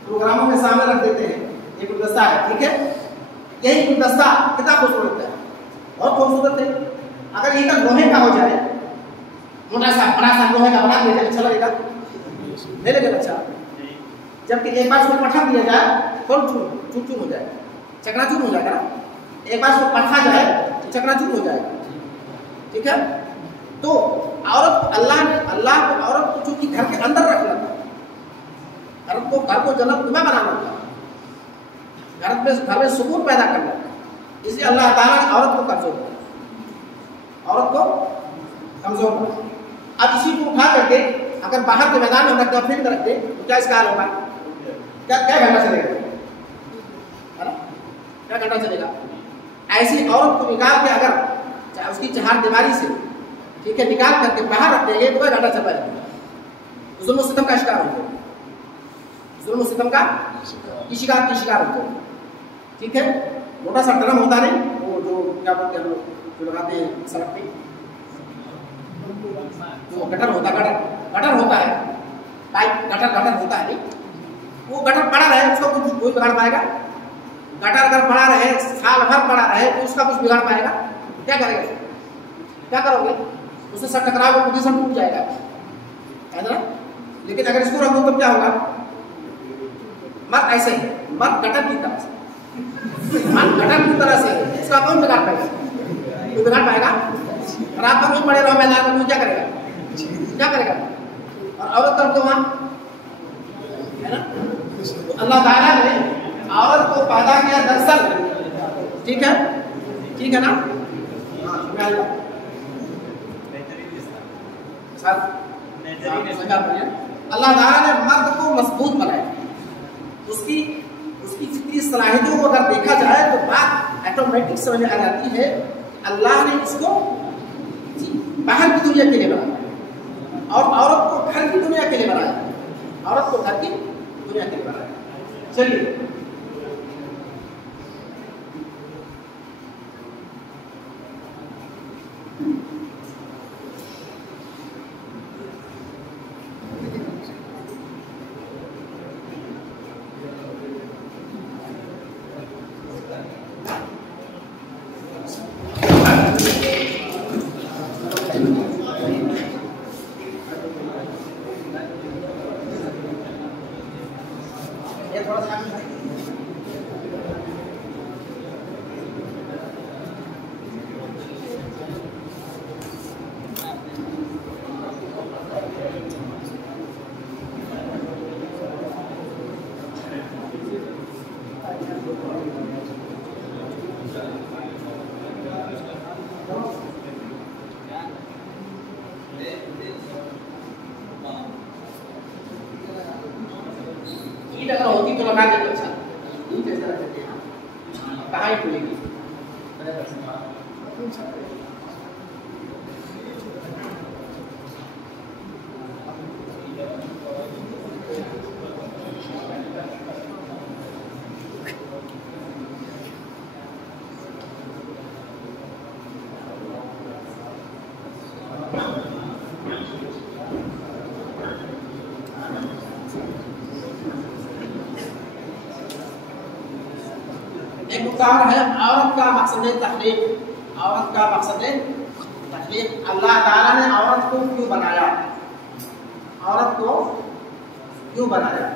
प्रोग्रामों में सामने रख देते हैं, ये गुलदस्ता है। ठीक है, यही गुलदस्ता कितना खूबसूरत है, बहुत खूबसूरत है। अगर ये लोहे का हो जाए, मोटा सा बड़ा सा लोहे का बना दिया, अच्छा लगेगा? नहीं लगेगा अच्छा। जबकि एक बार उसको पठा दिया जाए, फल चूर चूर हो जाए, चकनाचूर हो जाएगा ना। एक बार उसको पठा जाए तो चकनाचूर हो जाएगा। ठीक है, तो औरत को अल्लाह को औरत को चूंकि घर के अंदर रखना था, घर को जन्नत नुमा बनाना था, घर में सुकून पैदा करना था, इसलिए अल्लाह ताला ने औरत को कमजोर बनाया, औरत को कमजोर बनाया। अब इसी को उठा करके अगर बाहर के मैदान में हम रखते फील्ड में रखते तो क्या इसका हाल होगा? क्या घंटा चलेगा? क्या घंटा चलेगा? ऐसी औरत को निकाल के अगर उसकी चारदीवारी से, ठीक है, निकाल करके बाहर रख देंगे तो घंटा चल पाएगा, जुल्म सितम का शिकार होते हैं, जुल्म सितम का शिकार होते हैं। ठीक है, मोटा सा ड्रम होता नहीं, वो जो क्या बोलते हैं हम लोग, जो लगाते हैं सड़क पे, जो गटर होता है, पाइप गटर होता है नहीं, वो गटर पड़ा रहे उसको कुछ कोई बिगाड़ पाएगा? गटर अगर पड़ा रहे, साल भर पड़ा रहे तो उसका कुछ बिगाड़ पाएगा? क्या करेगा? क्या करोगे? उससे सब टकराओगे, पोजीशन टूट जाएगा, है ना? लेकिन अगर इसको रख दो तब क्या होगा? मत ऐसे ही, मत गटर की तरह से, मत गटर की तरह से, इसका कौन बिगाड़ पाएगा? कोई बिगाड़ पाएगा? रात भर पड़े रहो मैदान में, क्या करेगा? क्या करेगा? और औरत तरफ तो वहां है ना। तो अल्लाह ताला ने औरत को पैदा किया दरअसल, ठीक है ना। अल्लाह ताला ने मर्द को मजबूत बनाया, उसकी फिक्री सलाहियतों को अगर देखा जाए तो बात ऑटोमेटिक समझ आ जाती है। अल्लाह ने उसको बाहर की दुनिया के लिए बनाया और औरत को घर की दुनिया के लिए बनाया, औरत को घर की दुनिया के लिए बनाया। चलिए ये थोड़ा सा ईट अगर होती तो लगा दे तो अच्छा। ईट ऐसा रखते हैं कहाँ ईट मिलेगी? एक मुद्दा है औरत का मकसद तखलीक। औरत का मकसद तखलीक, अल्लाह ताला ने औरत को क्यों बनाया? औरत को क्यों बनाया?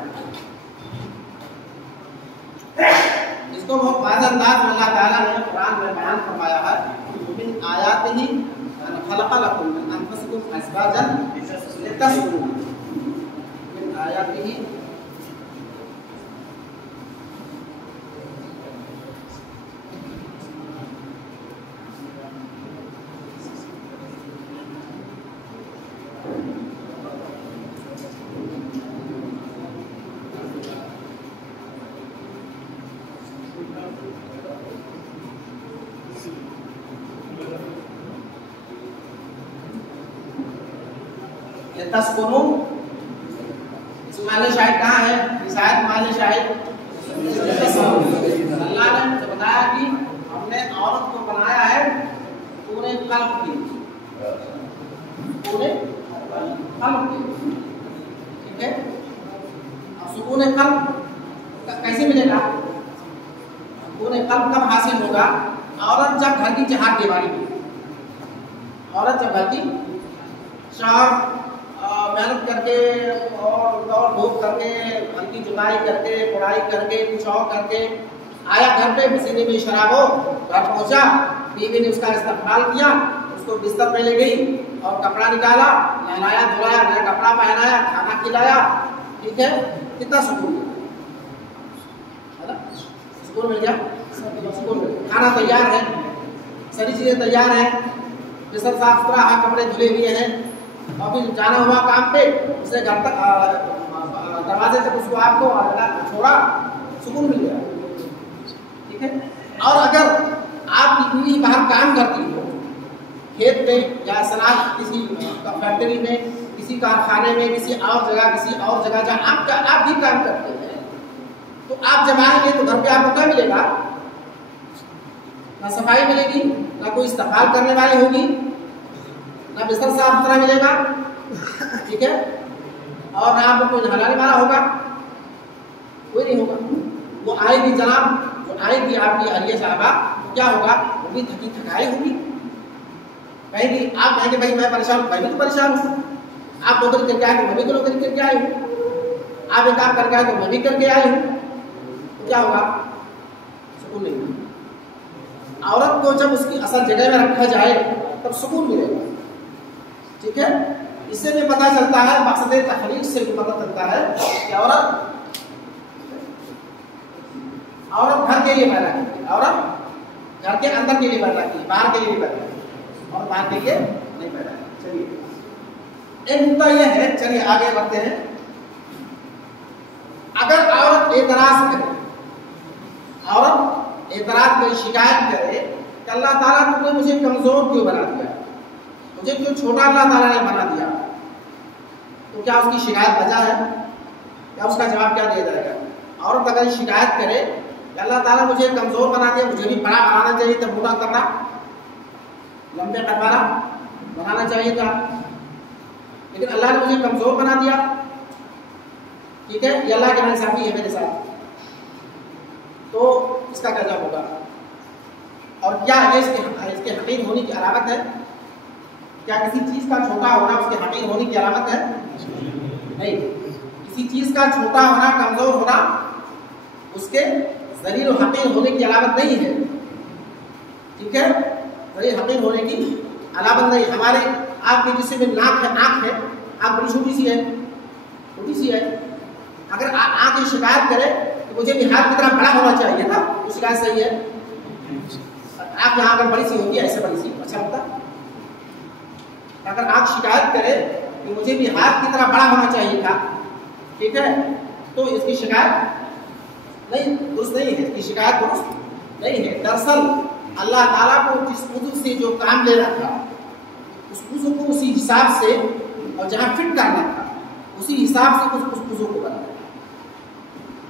इसको बहुत वाज़ेह अंदाज में अल्लाह ताला ने कुरान में बयान फरमाया है। मिन आयातिही खलक़ लकुम मिन अनफुसिकुम अज़वाजन लितस्कुनू। मिन आयातिही तस्कुनू, माले शाहिद कहाँ है? शायद माले शाहिद अल्लाह ने बताया कि हमने औरत को बनाया है पूरे कल्ब की, पूरे कल्ब की, ठीक है। अब सुकून कल्ब कैसे मिलेगा? सुकून कल्ब कब हासिल होगा? औरत जब घर की चाहत दीवारी में, औरत जब घर की चार मेहनत करके और दौड़ धूप करके, हल्की जुताई करके, पढ़ाई करके, कुछ और करके आया घर पे, पसीने में शराब हो, घर पहुंचा, बीवी ने उसका इस्तेमाल किया, उसको बिस्तर पे ले गई और कपड़ा निकाला, नहलाया धुलाया, नया कपड़ा पहनाया, खाना खिलाया, ठीक है। कितना सुकून है ना? सुकून मिल गया, सुकून मिल गया। खाना तैयार है, सारी चीजें तैयार है, बिस्तर साफ सुथरा है, कपड़े धुले हुए हैं, और फिर जाना हुआ काम पे, उसे घर तक दरवाजे तक उसको आपको छोड़ा, सुकून मिल गया, ठीक है। और अगर आपकी बीवी बाहर काम करती हो, खेत में या सनात किसी फैक्ट्री में, किसी कारखाने में, किसी और जगह जहाँ आप भी काम करते हैं, तो आप जब आएंगे तो घर पे आपको क्या मिलेगा? ना सफाई मिलेगी, ना कोई इस्तेमाल करने वाली होगी, ना बिस्तर साफ सुथरा मिलेगा, ठीक है, और ना आपको कोई नहलाने वाला होगा, कोई नहीं होगा। वो आएगी जनाब, जो आएगी आपकी अलिया साहबा, क्या होगा? वो भी थकी थकाई होगी, कहेगी, आप कहेंगे भाई मैं परेशान हूँ, मैं भी तो परेशान हूँ, आप नौकरी करके आए तो मैं भी तो नौकरी करके आई हूँ, आप एक काम करके आए तो मैं भी करके आई हूँ, तो क्या होगा? सुकून नहीं। औरत को जब उसकी असल जगह में रखा जाए तब सुकून मिलेगा, ठीक है। इससे भी पता चलता है, मकसद तखलीक से भी पता चलता है कि औरत घर के लिए पैदा की, औरत घर के अंदर के लिए पैदा की, बाहर के लिए नहीं पैदा की, और बाहर के लिए नहीं पैदा की। चलिए एक मुद्दा यह है, चलिए आगे बढ़ते हैं। अगर औरत एतराज करे, औरत एतराज करे, शिकायत करे कि अल्लाह ताला तुमने मुझे कमजोर क्यों बना दिया, मुझे क्यों छोटा अल्लाह ताला ने बना दिया, तो क्या उसकी शिकायत बजा है? क्या उसका जवाब क्या दिया जाएगा? औरत अगर शिकायत करे कि अल्लाह ताला मुझे कमजोर बना दिया, मुझे भी बड़ा बनाना चाहिए था, मोटा करना, लंबे कटवाना बनाना चाहिए था, लेकिन अल्लाह ने मुझे कमजोर बना दिया, ठीक है, ये अल्लाह की नाइंसाफी है मेरे साथ, तो इसका क्या जवाब होगा? और क्या ये इसके हकीर होने की अलामत है? क्या किसी चीज का छोटा होना उसके हकीर होने की अलामत है? नहीं। किसी चीज का छोटा होना, कमजोर होना उसके ज़लील और हक़ीर होने की अलामत नहीं है। ठीक है, ज़लील हक़ीर होने की अलामत नहीं। हमारे आपके जिससे में नाक है, आँख है, आँख बड़ी छोटी सी है, छोटी सी है। अगर आँख की शिकायत करे तो मुझे भी हाथ की तरह बड़ा होना चाहिए ना, तो शिकायत सही है। आँख यहाँ अगर बड़ी सी होती है, ऐसे बड़ी सी, अच्छा लगता। अगर आँख शिकायत करे कि मुझे भी हाथ की तरह बड़ा होना चाहिए था, ठीक है, तो इसकी शिकायत नहीं, दुरुस्त नहीं है, इसकी शिकायत दुरुस्त नहीं है। दरअसल अल्लाह ताला को जिस उज़ू से जो काम लेना था, उस उज़ू को उसी हिसाब से और जहाँ फिट करना था उसी हिसाब से उस उज़ू को बनाया,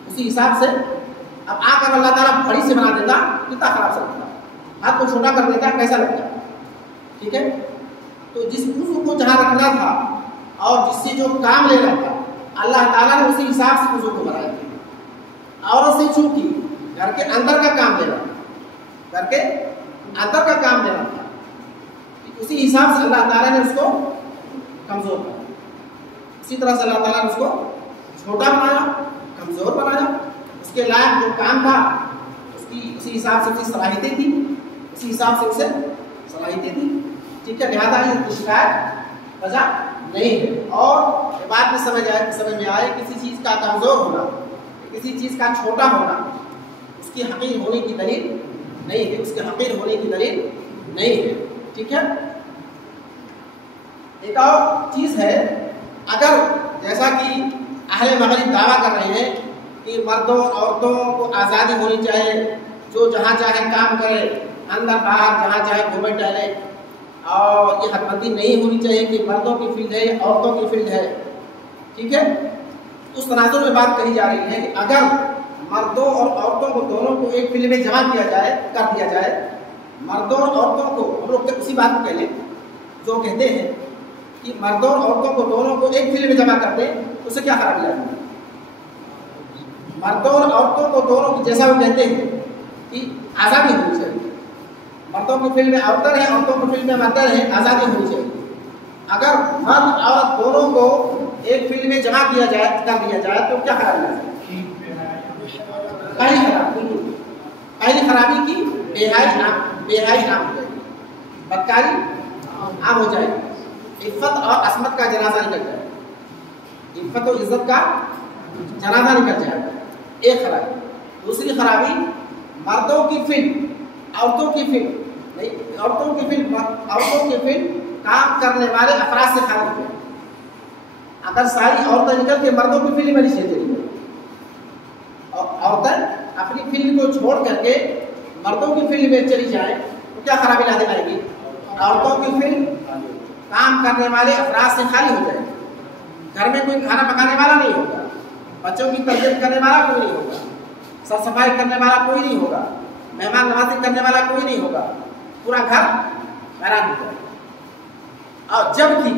उसी हिसाब से। अब आँख अगर अल्लाह ताला बड़ी से बना देता कितना खराब सा लगता, हाथ को छोटा कर देता कैसा लगता। ठीक है, तो जिस उज़ू को जहाँ रखना था और जिससे जो काम लेना था अल्लाह ताला ने उसी हिसाब से उज़ू को बनाया। औरत से चूंकि घर के अंदर का काम लेना, घर के अंदर का काम लेना था, उसी हिसाब से अल्लाह ताला ने उसको कमजोर बनाया। उसी तरह से अल्लाह ताला ने उसको छोटा बनाया, कमजोर बनाया। उसके लायक जो काम था उसकी उसी हिसाब से उसकी सलाहियतें थी, उसी हिसाब से उसे सलाहियतें थी। ठीक है, लिहाजा ये शिकायत वजह नहीं है। और बात में समझ में आए किसी चीज़ का कमजोर होना, किसी चीज़ का छोटा होना उसकी हक़ीर होने की दलील नहीं है, उसके हक़ीर होने की दलील नहीं है। ठीक है, एक और चीज़ है, अगर जैसा कि अहले मग़रिब दावा कर रहे हैं कि मर्दों और औरतों को आज़ादी होनी चाहिए, जो जहाँ चाहे काम करे, अंदर बाहर जहाँ चाहे घूमे टहले, और ये हदबंदी नहीं होनी चाहिए कि मर्दों की फील्ड है औरतों की फील्ड है। ठीक है, उस तनाजुर में बात कही जा रही है कि अगर मर्दों और औरतों को दोनों को एक फील्ड में जमा किया जाए, कर दिया जाए, मर्दों और औरतों को, हम लोग उसी बात को कह लें जो कहते हैं कि मर्दों और औरतों को दोनों को एक फील्ड में जमा कर दें, तो उससे क्या खराबी लाती है। मर्दों और औरतों को दोनों की, जैसा वो कहते हैं कि आज़ादी होनी चाहिए, मर्दों की फील्ड में औरतें हैं, औरतों की फील्ड में मर्द हैं, आज़ादी होनी चाहिए। अगर मर्द औरत दोनों को एक फील्ड में जमा किया जाए, कर दिया जाए, तो क्या खराबी है। पहली खराबी की बेहाई आम हो जाएगी, बदकारी आम हो जाएगी, इफ़्फ़त और असमत का जनाजा निकल जाएगा, इफ़्फ़त और इज़्ज़त का जनाजा निकल जाएगा, एक खराबी। दूसरी खराबी, मर्दों की फील्ड औरतों की फील्ड नहीं, औरतों की फील्ड काम करने वाले अफराद से खाली हो जाए। अगर सारी औरतें निकल के मर्दों की फील्ड में नहीं चली गई और औरतें अपनी फील्ड को छोड़ करके मर्दों की फील्ड में चली जाए, तो क्या खराबी लाने आएगी। औरतों की फील्ड काम करने वाले अफराद से खाली हो जाएगी। घर में कोई खाना पकाने वाला नहीं होगा, बच्चों की तरबियत करने वाला कोई नहीं होगा, साफ सफाई करने वाला कोई नहीं होगा, मेहमान नवाजी करने वाला कोई नहीं होगा, पूरा घर हैरान हो जाएगा। और जबकि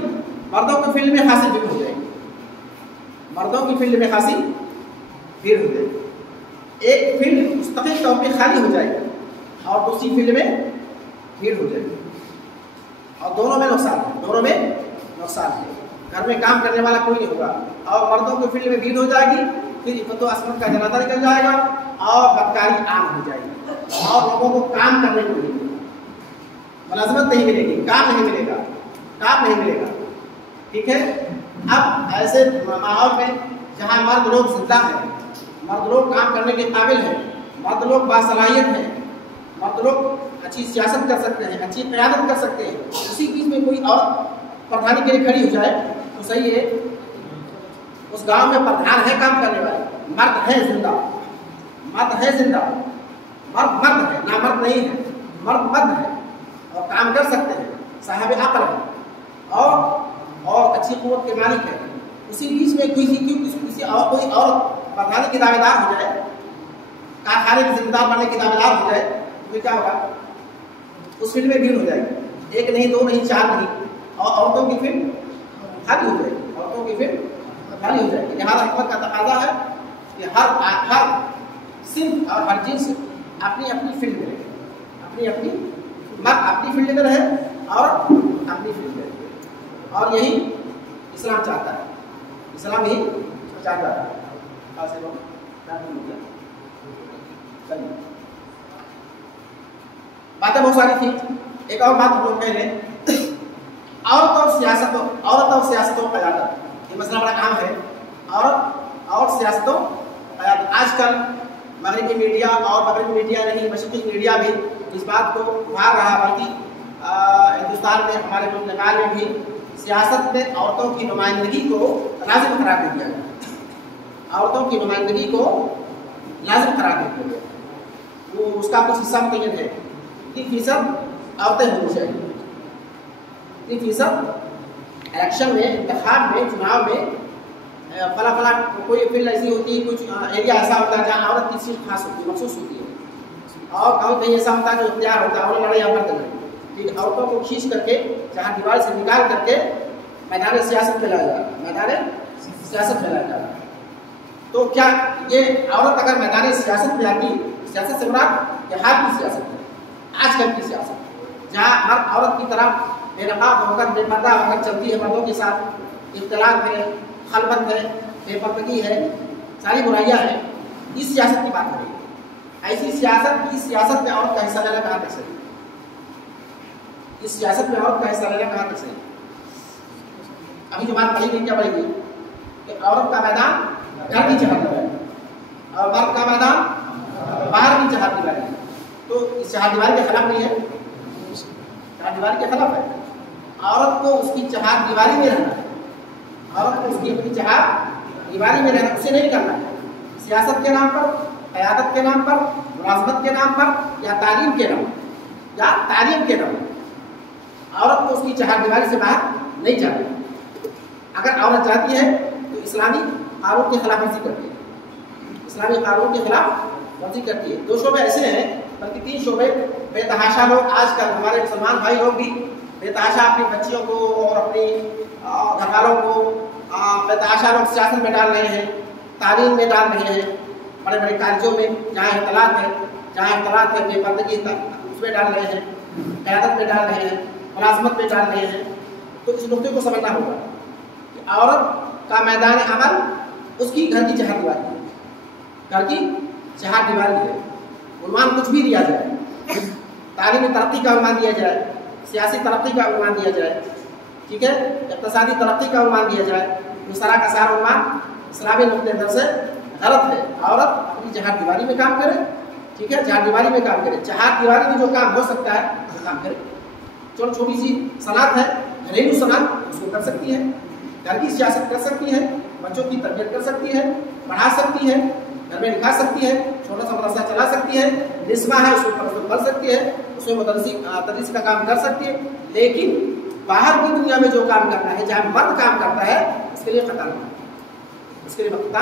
मर्दों की फील्ड में खासी भीड़ हो जाएगी, मर्दों की फील्ड में खासी भीड़ हो जाएगी। एक फील्ड मुस्तकिल तौर पे खाली हो जाएगी और दूसरी फील्ड में भीड़ हो जाएगी, और दोनों में नुकसान है, दोनों में नुकसान है। घर में काम करने वाला कोई नहीं होगा और मर्दों की फील्ड में भीड़ हो जाएगी, फिर इफ़्फ़त असमत का जनाजा निकल जाएगा और बदकारी आम हो जाएगी और लोगों को काम करने को नहीं मिलेगा, मुलाजमत नहीं मिलेगी, काम नहीं मिलेगा, काम नहीं मिलेगा। ठीक है, अब ऐसे माहौल में जहाँ मर्द लोग जिंदा हैं, मर्द लोग काम करने के काबिल हैं, मर्द लोग बासलाहियत हैं, मर्द लोग अच्छी सियासत कर सकते हैं, अच्छी क़यादत कर सकते हैं, उसी बीच में कोई और प्रधानी के लिए खड़ी हो जाए तो सही है। उस गांव में प्रधान है काम करने वाले, मर्द है जिंदा, मर्द है जिंदा, मर्द है, ना मर्द नहीं है, मर्द है और काम कर सकते हैं, साहब अक़ल है और अच्छी क़ुव्वत के मालिक है। उसी बीच में किसी और कोई और प्रधानी की दावेदार हो जाए, कारखाने के जिम्मेदार बनने की दावेदार हो जाए, तो क्या होगा, उस फील्ड में भीड़ हो जाएगी, एक नहीं, दो नहीं, चार नहीं, और औरतों की फील्ड खाली हो जाएगी, औरतों की फील्ड खाली हो जाएगी। लिहाजा हिकमत का तकाजा है कि हर सिंफ और हर जिन्स अपनी अपनी फील्ड में रहे, अपनी फील्ड में रहे और अपनी फील्ड में रहे, और यही इस्लाम चाहता है, इस्लाम यही चाहता है। बातें बहुत सारी थी। एक और बात हम लोग कह लें, औरत और सियासतों क़यादत, ये मसला बड़ा आम है। औरत और सियासतों क़यादत, आजकल मगरबी मीडिया और मगरबी मीडिया नहीं, मशरक़ी मीडिया भी इस बात को उभार रहा, बल्कि हिंदुस्तान में, हमारे मुल्क नेपाल में भी सियासत में औरतों की नुमाइंदगी को लाजिम करार दे दिया गया। औरतों की नुमाइंदगी को लाजिम करार दे दिया गया। वो उसका कुछ हिस्सा मुतय्यन है, 3% औरतें होनी चाहिए। 3% इलेक्शन में, इंतखाब में, चुनाव में फला कोई फील्ड ऐसी होती है, कुछ एरिया ऐसा होता है जहाँ औरत की सीट खास होती है, मखसूस होती है, और कहीं ऐसा होता है जो इख्तियार होता है, और लड़ाई या मर्द ठीक, औरतों को खींच करके जहाँ दीवार से निकाल करके मैदान सियासत में लाया जाए, मैदान सियासत में लाया जाए। तो क्या ये औरत अगर मैदान सियासत में आती, सियासत से मुराद हाथ की सियासत है, आजकल की सियासत, जहाँ हर औरत की तरफ बेनकाब होकर, बेपर्दा होकर चलती है, मर्दों के साथ इख्तिलाफ है, खलबत है, बेपर्दगी है, सारी बुराइयाँ हैं, इस सियासत की बात हो रही है। ऐसी सियासत में औरत का हिस्सा लेना कहाँ तक सही? इस सियासत में औरत का हिस्सा लेना कहाँ तक सही? अभी जो बात पढ़ी गई, क्या पढ़ी गई कि औरत का मैदान घर की चहारदीवारी और मर्द का मैदान बाहर की चहारदीवारी। तो इस चहारदीवारी के खिलाफ नहीं है, चहारदीवारी के खिलाफ है। औरत को उसकी चहारदीवारी में रहना है, औरत को उसकी अपनी चहारदीवारी में रहना, उसे नहीं करना है सियासत के नाम पर, क़यादत के नाम पर, मुलाज़मत के नाम पर, या तालीम के नाम पर। औरत को उसकी चहारदीवारी से बाहर नहीं जाती। अगर औरत जाती है तो इस्लामी कानून की खिलाफवर्जी करती है, इस्लामी कानून के खिलाफ वर्जी करती है। 2 शोबे ऐसे हैं, बल्कि 3 शोबे बेतहाशा लोग, आजकल हमारे मुसलमान भाई लोग भी बेतहाशा अपनी बच्चियों को और अपनी घरवालों को बेतहाशा लोग सियासत में डाल रहे हैं, तालीम में डाल रहे हैं, बड़े बड़े कॉलेजों में जहाँ इख्तिलात है, बेपर्दगी उसमें डाल रहे हैं, क़यादत में डाल रहे हैं, मुलाज़मत में डाल रहे हैं। तो इस नुक्ते को समझना होगा कि औरत का मैदान अमल उसकी घर की चहारदीवारी है, घर की चहारदीवारी है। उन्वान कुछ भी दिया जाए, तालीमी तरक्की का उन्वान दिया जाए, सियासी तरक्की का उन्वान दिया जाए, ठीक है, इक़्तिसादी तरक्की का उन्वान दिया जाए, इस तरह का सारा उन्वान इस्लामी नुक्ते नज़र से गलत है। औरत अपनी चहारदीवारी में काम करे, ठीक है, चहारदीवारी में काम करे, चहारदीवारी में जो काम हो सकता है वो काम करे। छोटी सी सलात है, घरेलू सलात, उसको कर सकती है, घर की सियासत कर सकती है, बच्चों की तरबियत कर सकती है, पढ़ा सकती है, घर में लिखा सकती है, छोटा सा मदरसा चला सकती है, निस्बा है उसको पढ़ सकती है, उसमें तदरीस का काम कर सकती है। लेकिन बाहर की दुनिया में जो काम करना है, जहाँ मर्द काम करता है, उसके लिए खतरा है, उसके लिए वक्ता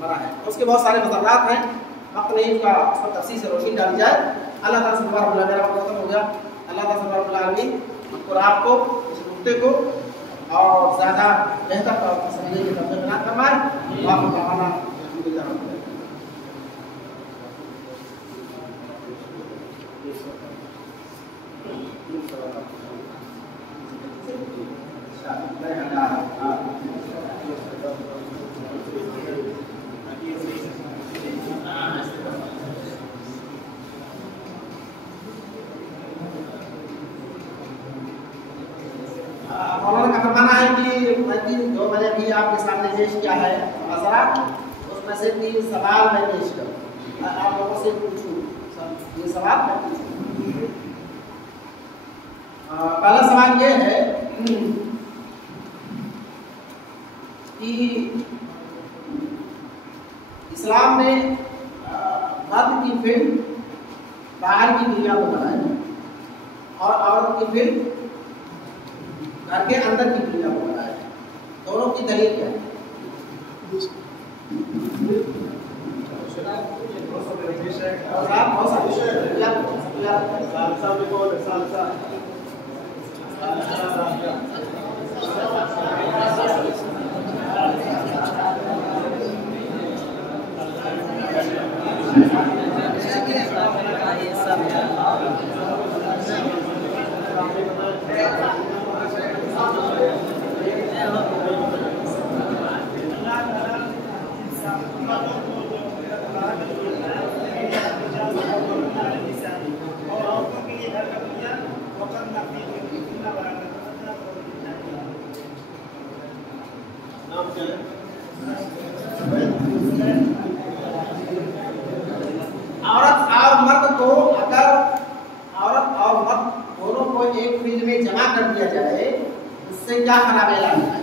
मरा है। उसके बहुत सारे मसलात हैं, वक्त नहीं उस पर तफसील से रोशनी डाली जाए। अल्लाह ताला से दुआ, मेरा वक्त खत्म हो गया। अल्लाह ताला रब्बुल आलमीन और आपको इस नुक्ते को और ज़्यादा बेहतर तौर पर समझने की तौफीक अता फरमाए। मौलाना का फरमाना है कि जो मैंने अभी आपके सामने पेश किया है मसला, उसमें से 3 सवाल मैं पेश करूँ, आप लोगों से पूछूँ। ये सवाल मैं पूछूँ। पहला सवाल ये है कि इस्लाम में मर्द की फिल्म बाहर की दुनिया को बनाए और औरत की फिल्म घर के अंदर की दुनिया को बनाए, दोनों की दलील क्या है? औरत और मर्द को अगर औरत और मर्द दोनों को एक फील्ड में जमा कर दिया जाए उससे क्या खराबी लाना है?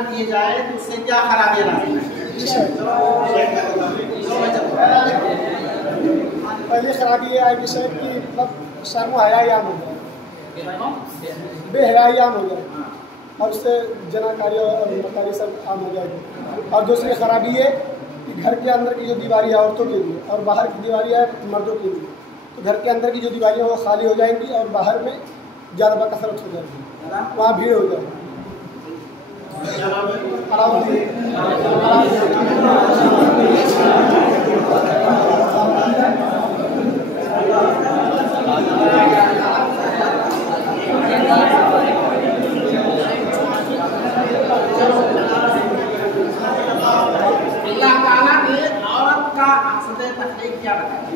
दिए जाए तो उससे क्या खराबी लानी है? पहली खराबी ये आएगी सर कि मतलब शर्म हयायाम हो जाए, बेहयायाम हो जाए और उससे जनाकारी और मकारी सब आम हो जाएगी। और दूसरी खराबी ये कि घर के अंदर की जो दीवारी है औरतों के लिए और बाहर की दीवारी है मर्दों के लिए, तो घर के अंदर की जो दीवारियाँ वो खाली हो जाएंगी और बाहर में ज़्यादा बकसरत हो जाएगी, वहाँ भीड़ हो जाएगी। अल्लाह ताला ने औरत का मकसद तखलीक क्या बताया?